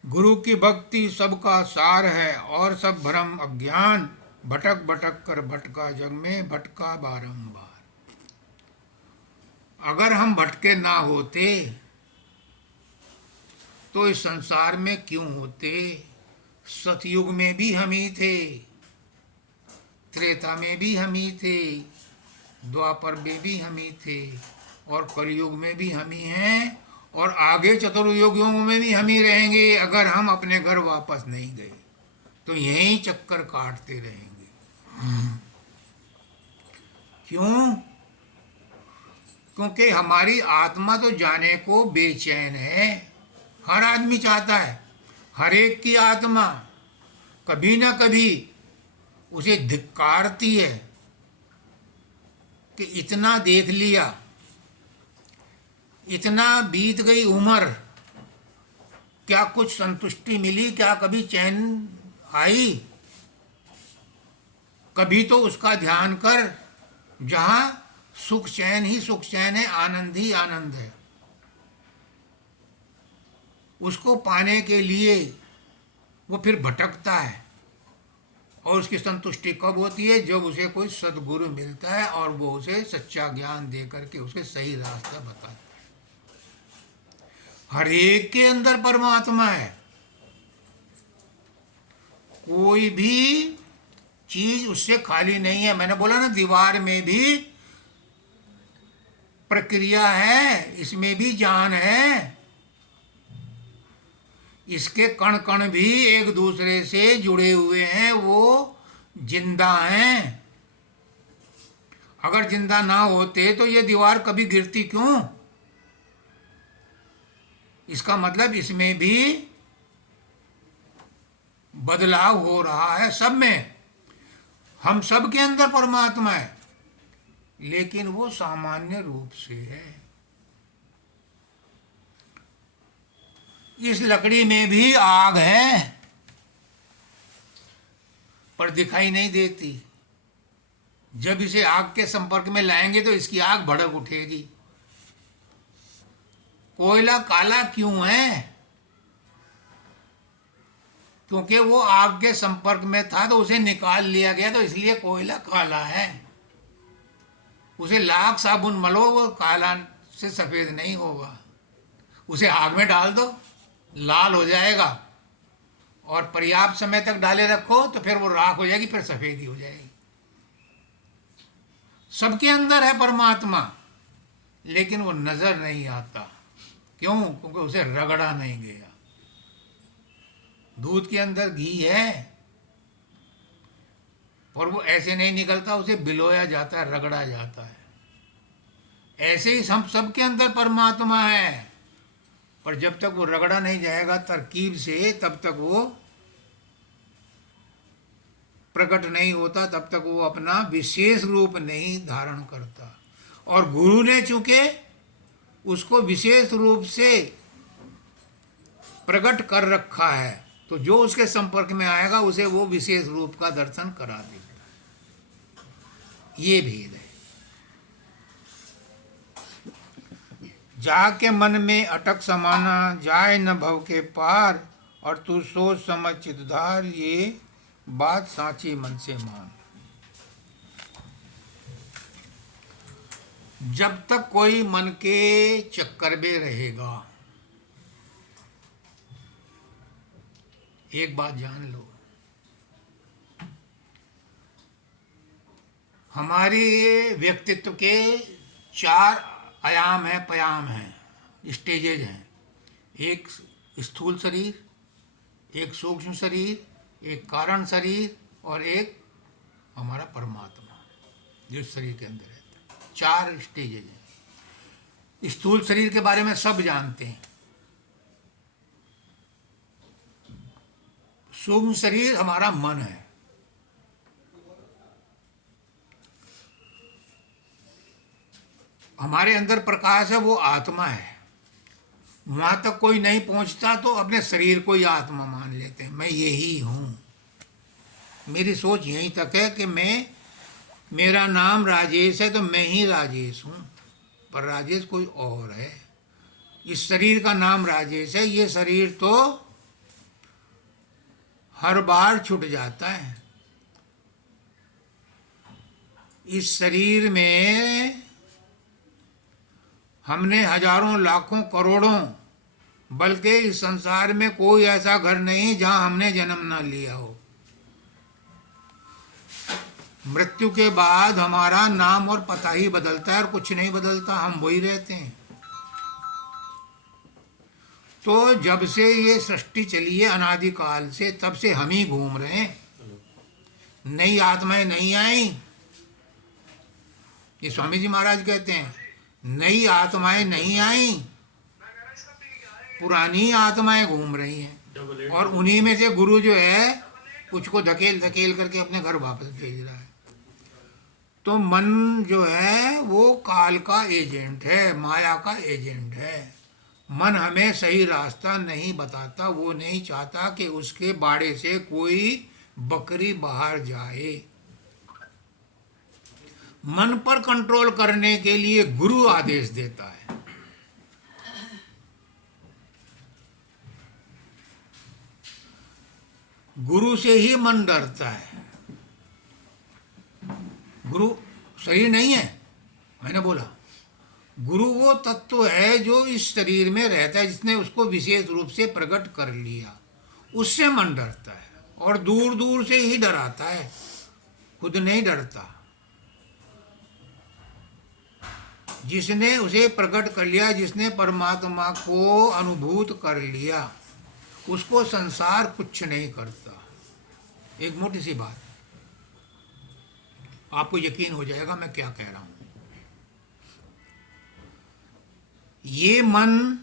गुरु की भक्ति सबका सार है और सब भ्रम अज्ञान, भटक भटक कर भटका जग में भटका बारंबार। अगर हम भटके ना होते तो इस संसार में क्यों होते? सतयुग में भी हम ही थे, त्रेता में भी हम ही थे, द्वापर में भी हम ही थे, और कलयुग में भी हम ही हैं, और आगे चतुर्युगों में भी हम ही रहेंगे। अगर हम अपने घर वापस नहीं गए तो यहीं चक्कर काटते रहेंगे। क्यों? क्योंकि हमारी आत्मा तो जाने को बेचैन है। हर आदमी चाहता है, हर एक की आत्मा कभी ना कभी उसे धिक्कारती है कि इतना देख लिया, इतना बीत गई उम्र, क्या कुछ संतुष्टि मिली, क्या कभी चैन आई? कभी तो उसका ध्यान कर, जहां सुख चैन ही सुख चैन है, आनंद ही आनंद है। उसको पाने के लिए वो फिर भटकता है, और उसकी संतुष्टि कब होती है? जब उसे कोई सद्गुरु मिलता है और वो उसे सच्चा ज्ञान दे करके उसे सही रास्ता बताता है। हर एक के अंदर परमात्मा है। कोई भी चीज उससे खाली नहीं है। मैंने बोला ना, दीवार में भी प्रक्रिया है, इसमें भी जान है। इसके कण कण भी एक दूसरे से जुड़े हुए हैं, वो जिंदा हैं। अगर जिंदा ना होते तो ये दीवार कभी गिरती क्यों? इसका मतलब इसमें भी बदलाव हो रहा है, सब में। हम सब के अंदर परमात्मा है, लेकिन वो सामान्य रूप से है। इस लकड़ी में भी आग है, पर दिखाई नहीं देती। जब इसे आग के संपर्क में लाएंगे तो इसकी आग भड़क उठेगी। कोयला काला क्यों है? क्योंकि वो आग के संपर्क में था तो उसे निकाल लिया गया, तो इसलिए कोयला काला है। उसे लाख साबुन मलो, वो काला से सफेद नहीं होगा। उसे आग में डाल दो, लाल हो जाएगा, और पर्याप्त समय तक डाले रखो तो फिर वो राख हो जाएगी, फिर सफेदी हो जाएगी। सबके अंदर है परमात्मा, लेकिन वो नजर नहीं आता। क्यों? क्योंकि उसे रगड़ा नहीं गया। दूध के अंदर घी है, और वो ऐसे नहीं निकलता, उसे बिलोया जाता है, रगड़ा जाता है। ऐसे ही हम सबके अंदर परमात्मा है, पर जब तक वो रगड़ा नहीं जाएगा तरकीब से, तब तक वो प्रकट नहीं होता, तब तक वो अपना विशेष रूप नहीं धारण करता। और गुरु ने चूंकि उसको विशेष रूप से प्रकट कर रखा है, तो जो उसके संपर्क में आएगा उसे वो विशेष रूप का दर्शन करा देगा। ये भेद है। जाके मन में अटक समाना, जाए न भव के पार, और तू सोच समझ चितधार, ये बात साची मन से मान। जब तक कोई मन के चक्कर में रहेगा, एक बात जान लो, हमारे व्यक्तित्व के 4 आयाम हैं, पयाम हैं, स्टेजेज हैं। एक स्थूल शरीर, एक सूक्ष्म शरीर, एक कारण शरीर, और एक हमारा परमात्मा जो शरीर के अंदर रहता है। 4 स्टेजेज हैं। स्थूल शरीर के बारे में सब जानते हैं। सूक्ष्म शरीर हमारा मन है। हमारे अंदर प्रकाश है, वो आत्मा है। वहां तक कोई नहीं पहुंचता तो अपने शरीर को ही आत्मा मान लेते हैं। मैं यही हूं। मेरी सोच यहीं तक है कि मेरा नाम राजेश है तो मैं ही राजेश हूं, पर राजेश कोई और है। इस शरीर का नाम राजेश है। ये शरीर तो हर बार छूट जाता है। इस शरीर में हमने हजारों लाखों करोड़ों, बल्कि इस संसार में कोई ऐसा घर नहीं जहां हमने जन्म ना लिया हो। मृत्यु के बाद हमारा नाम और पता ही बदलता है, और कुछ नहीं बदलता, हम वही रहते हैं। तो जब से ये सृष्टि चली है अनादिकाल से, तब से हम ही घूम रहे हैं। नई आत्माएं नहीं आई। ये स्वामी जी महाराज कहते हैं, नई आत्माएं नहीं आई, पुरानी आत्माएं घूम रही हैं। और उन्हीं में से गुरु जो है कुछ को धकेल धकेल करके अपने घर वापस भेज रहा है। तो मन जो है वो काल का एजेंट है, माया का एजेंट है। मन हमें सही रास्ता नहीं बताता, वो नहीं चाहता कि उसके बाड़े से कोई बकरी बाहर जाए। मन पर कंट्रोल करने के लिए गुरु आदेश देता है। गुरु से ही मन डरता है। गुरु शरीर नहीं है, मैंने बोला गुरु वो तत्व है जो इस शरीर में रहता है, जिसने उसको विशेष रूप से प्रकट कर लिया, उससे मन डरता है। और दूर दूर से ही डराता है, खुद नहीं डरता। जिसने उसे प्रकट कर लिया, जिसने परमात्मा को अनुभूत कर लिया, उसको संसार कुछ नहीं करता। एक मोटी सी बात, आपको यकीन हो जाएगा मैं क्या कह रहा हूं। ये मन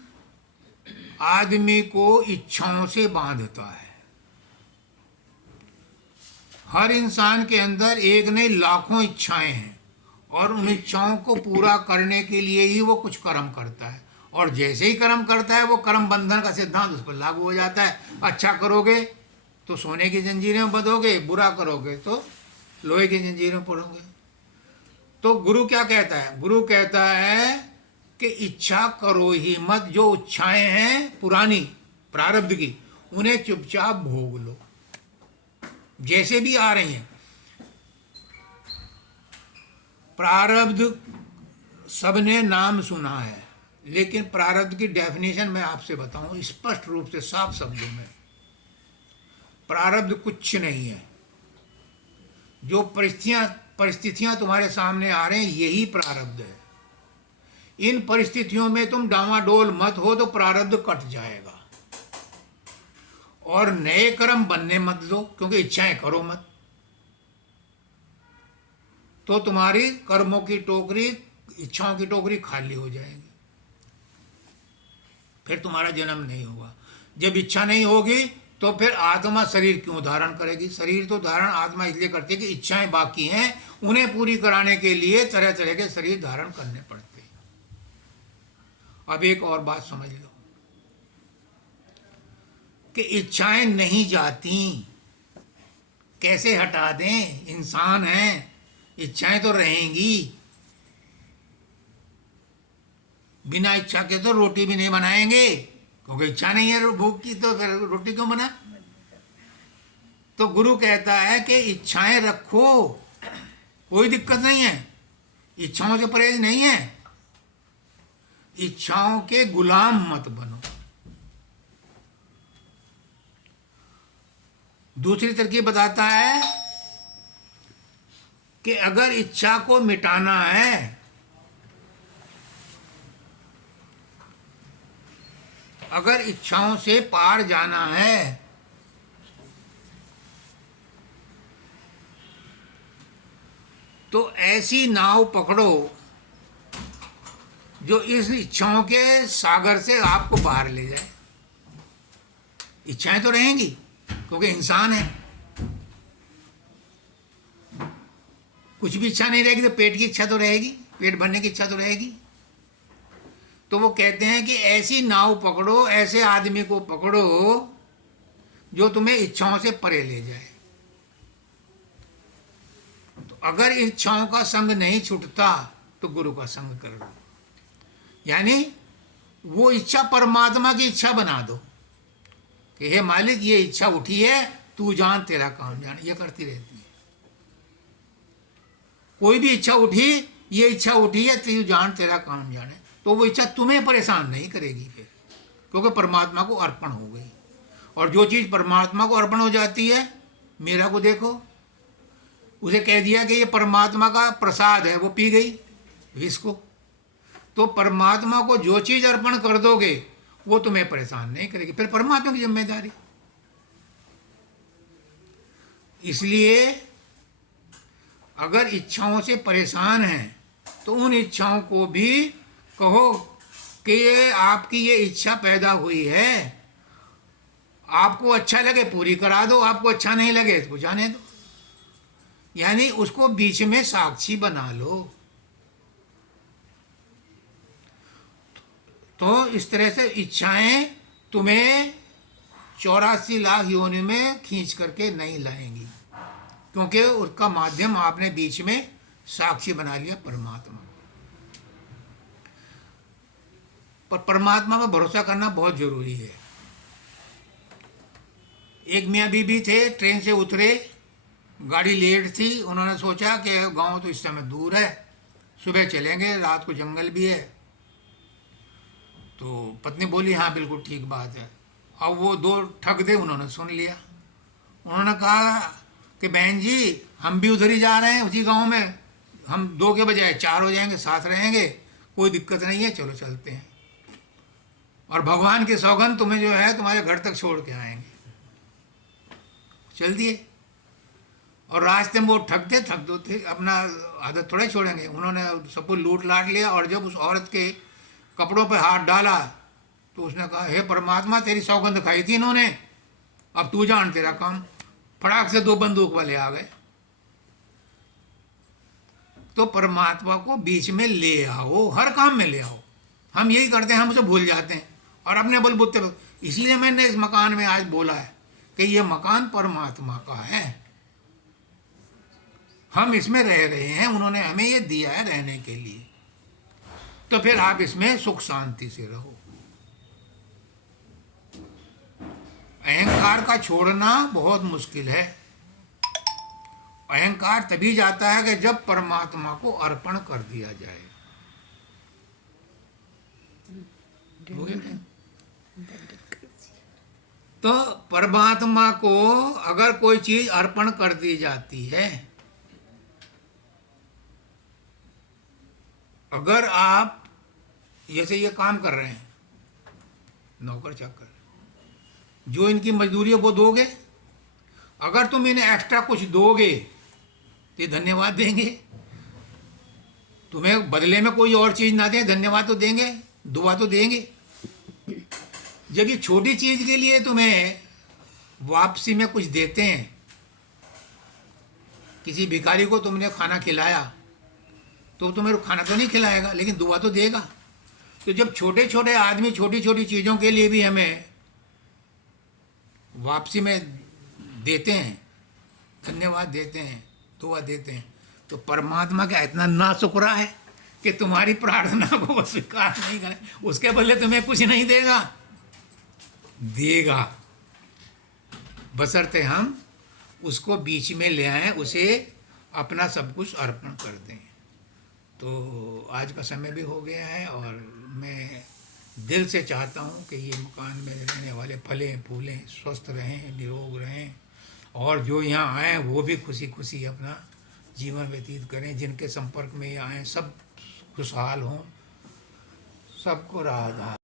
आदमी को इच्छाओं से बांधता है। हर इंसान के अंदर एक नहीं लाखों इच्छाएं हैं, और उन इच्छाओं को पूरा करने के लिए ही वो कुछ कर्म करता है। और जैसे ही कर्म करता है, वो कर्म बंधन का सिद्धांत उस पर लागू हो जाता है। अच्छा करोगे तो सोने की जंजीरें में बंधोगे, बुरा करोगे तो लोहे की जंजीरें में पड़ोगे। तो गुरु क्या कहता है? गुरु कहता है कि इच्छा करो ही मत। जो इच्छाएं हैं पुरानी प्रारब्ध की, उन्हें चुपचाप भोग लो, जैसे भी आ रही हैं। प्रारब्ध सबने नाम सुना है, लेकिन प्रारब्ध की डेफिनेशन मैं आपसे बताऊं स्पष्ट रूप से, साफ शब्दों में। प्रारब्ध कुछ नहीं है। जो परिस्थितियां तुम्हारे सामने आ रहे हैं, यही प्रारब्ध है। इन परिस्थितियों में तुम डामाडोल मत हो तो प्रारब्ध कट जाएगा। और नए कर्म बनने मत दो, क्योंकि इच्छाएं करो मत, तो तुम्हारी कर्मों की टोकरी, इच्छाओं की टोकरी खाली हो जाएगी। फिर तुम्हारा जन्म नहीं होगा। जब इच्छा नहीं होगी तो फिर आत्मा शरीर क्यों धारण करेगी? शरीर तो धारण आत्मा इसलिए करती है कि इच्छाएं बाकी हैं, उन्हें पूरी कराने के लिए तरह तरह के शरीर धारण करने पड़ते हैं। अब एक और बात समझ लो कि इच्छाएं नहीं जाती, कैसे हटा दें? इंसान हैं, इच्छाएं तो रहेंगी। बिना इच्छा के तो रोटी भी नहीं बनाएंगे, क्योंकि इच्छा नहीं है भूख की, तो फिर रोटी क्यों बना? तो गुरु कहता है कि इच्छाएं रखो, कोई दिक्कत नहीं है, इच्छाओं से परहेज नहीं है। इच्छाओं के गुलाम मत बनो। दूसरी तरकीब बताता है कि अगर इच्छा को मिटाना है, अगर इच्छाओं से पार जाना है, तो ऐसी नाव पकड़ो जो इस इच्छाओं के सागर से आपको बाहर ले जाए। इच्छाएं तो रहेंगी, क्योंकि इंसान है। कुछ भी इच्छा नहीं रहेगी तो पेट की इच्छा तो रहेगी, पेट भरने की इच्छा तो रहेगी। तो वो कहते हैं कि ऐसी नाव पकड़ो, ऐसे आदमी को पकड़ो जो तुम्हें इच्छाओं से परे ले जाए। तो अगर इच्छाओं का संग नहीं छूटता तो गुरु का संग कर लो। यानी वो इच्छा परमात्मा की इच्छा बना दो कि हे मालिक, ये इच्छा उठी है, तू जान तेरा काम जान। ये करती रहती है। कोई भी इच्छा उठी, ये इच्छा उठी है, तू जान तेरा काम जाने। तो वो इच्छा तुम्हें परेशान नहीं करेगी फिर, क्योंकि परमात्मा को अर्पण हो गई। और जो चीज़ परमात्मा को अर्पण हो जाती है, मेरा को देखो, उसे कह दिया कि ये परमात्मा का प्रसाद है, वो पी गई विष को। तो परमात्मा को जो चीज़ अर्पण कर दोगे वो तुम्हें परेशान नहीं करेगी, फिर परमात्मा की जिम्मेदारी। इसलिए अगर इच्छाओं से परेशान हैं तो उन इच्छाओं को भी कहो कि ये आपकी ये इच्छा पैदा हुई है, आपको अच्छा लगे पूरी करा दो, आपको अच्छा नहीं लगे तो जाने दो। यानी उसको बीच में साक्षी बना लो। तो इस तरह से इच्छाएं तुम्हें 84 लाख योनि में खींच करके नहीं लाएंगी, क्योंकि उसका माध्यम आपने बीच में साक्षी बना लिया परमात्मा। पर परमात्मा पर भरोसा करना बहुत जरूरी है। एक मियाँ बीबी थे, ट्रेन से उतरे, गाड़ी लेट थी। उन्होंने सोचा कि गांव तो इस समय दूर है, सुबह चलेंगे, रात को जंगल भी है। तो पत्नी बोली हाँ बिल्कुल ठीक बात है। अब वो दो ठग थे, उन्होंने सुन लिया। उन्होंने कहा कि बहन जी हम भी उधर ही जा रहे हैं, उसी गांव में, हम 2 के बजाय 4 हो जाएंगे, साथ रहेंगे, कोई दिक्कत नहीं है, चलो चलते हैं। और भगवान की सौगंध तुम्हें जो है तुम्हारे घर तक छोड़ के आएंगे। चल दिए। और रास्ते में वो ठग दो थे, अपना आदत थोड़े छोड़ेंगे। उन्होंने सब कुछ लूट लाट लिया। और जब उस औरत के कपड़ों पर हाथ डाला तो उसने कहा हे परमात्मा, तेरी सौगंध खाई थी इन्होंने, अब तू जान तेरा काम। फटाक से 2 बंदूक वाले आ गए। तो परमात्मा को बीच में ले आओ, हर काम में ले आओ। हम यही करते हैं, हम उसे भूल जाते हैं और अपने बलबूते पर। इसलिए मैंने इस मकान में आज बोला है कि ये मकान परमात्मा का है, हम इसमें रह रहे हैं, उन्होंने हमें ये दिया है रहने के लिए। तो फिर आप इसमें सुख शांति से रहो। अहंकार का छोड़ना बहुत मुश्किल है। अहंकार तभी जाता है कि जब परमात्मा को अर्पण कर दिया जाए। हो गया क्या? तो परमात्मा को अगर कोई चीज अर्पण कर दी जाती है, अगर आप जैसे ये काम कर रहे हैं, नौकर चाकर, जो इनकी मजदूरी है वो दोगे, अगर तुम इन्हें एक्स्ट्रा कुछ दोगे तो ये धन्यवाद देंगे। तुम्हें बदले में कोई और चीज ना दें, धन्यवाद तो देंगे, दुआ तो देंगे। जब ये छोटी चीज के लिए तुम्हें वापसी में कुछ देते हैं, किसी भिखारी को तुमने खाना खिलाया तो तुम्हें खाना तो नहीं खिलाएगा, लेकिन दुआ तो देगा। तो जब छोटे छोटे आदमी छोटी छोटी चीज़ों के लिए भी हमें वापसी में देते हैं, धन्यवाद देते हैं, दुआ देते हैं, तो परमात्मा का इतना ना शुक्रा है कि तुम्हारी प्रार्थना को वो स्वीकार नहीं करे, उसके बदले तुम्हें कुछ नहीं देगा। देगा बशर्ते हम उसको बीच में ले आएं, उसे अपना सब कुछ अर्पण कर दें। तो आज का समय भी हो गया है और मैं दिल से चाहता हूँ कि ये मकान में रहने वाले फलें फूलें, स्वस्थ रहें, निरोग रहें, और जो यहाँ आए वो भी खुशी खुशी अपना जीवन व्यतीत करें। जिनके संपर्क में ये आए सब खुशहाल हों, सबको राहत।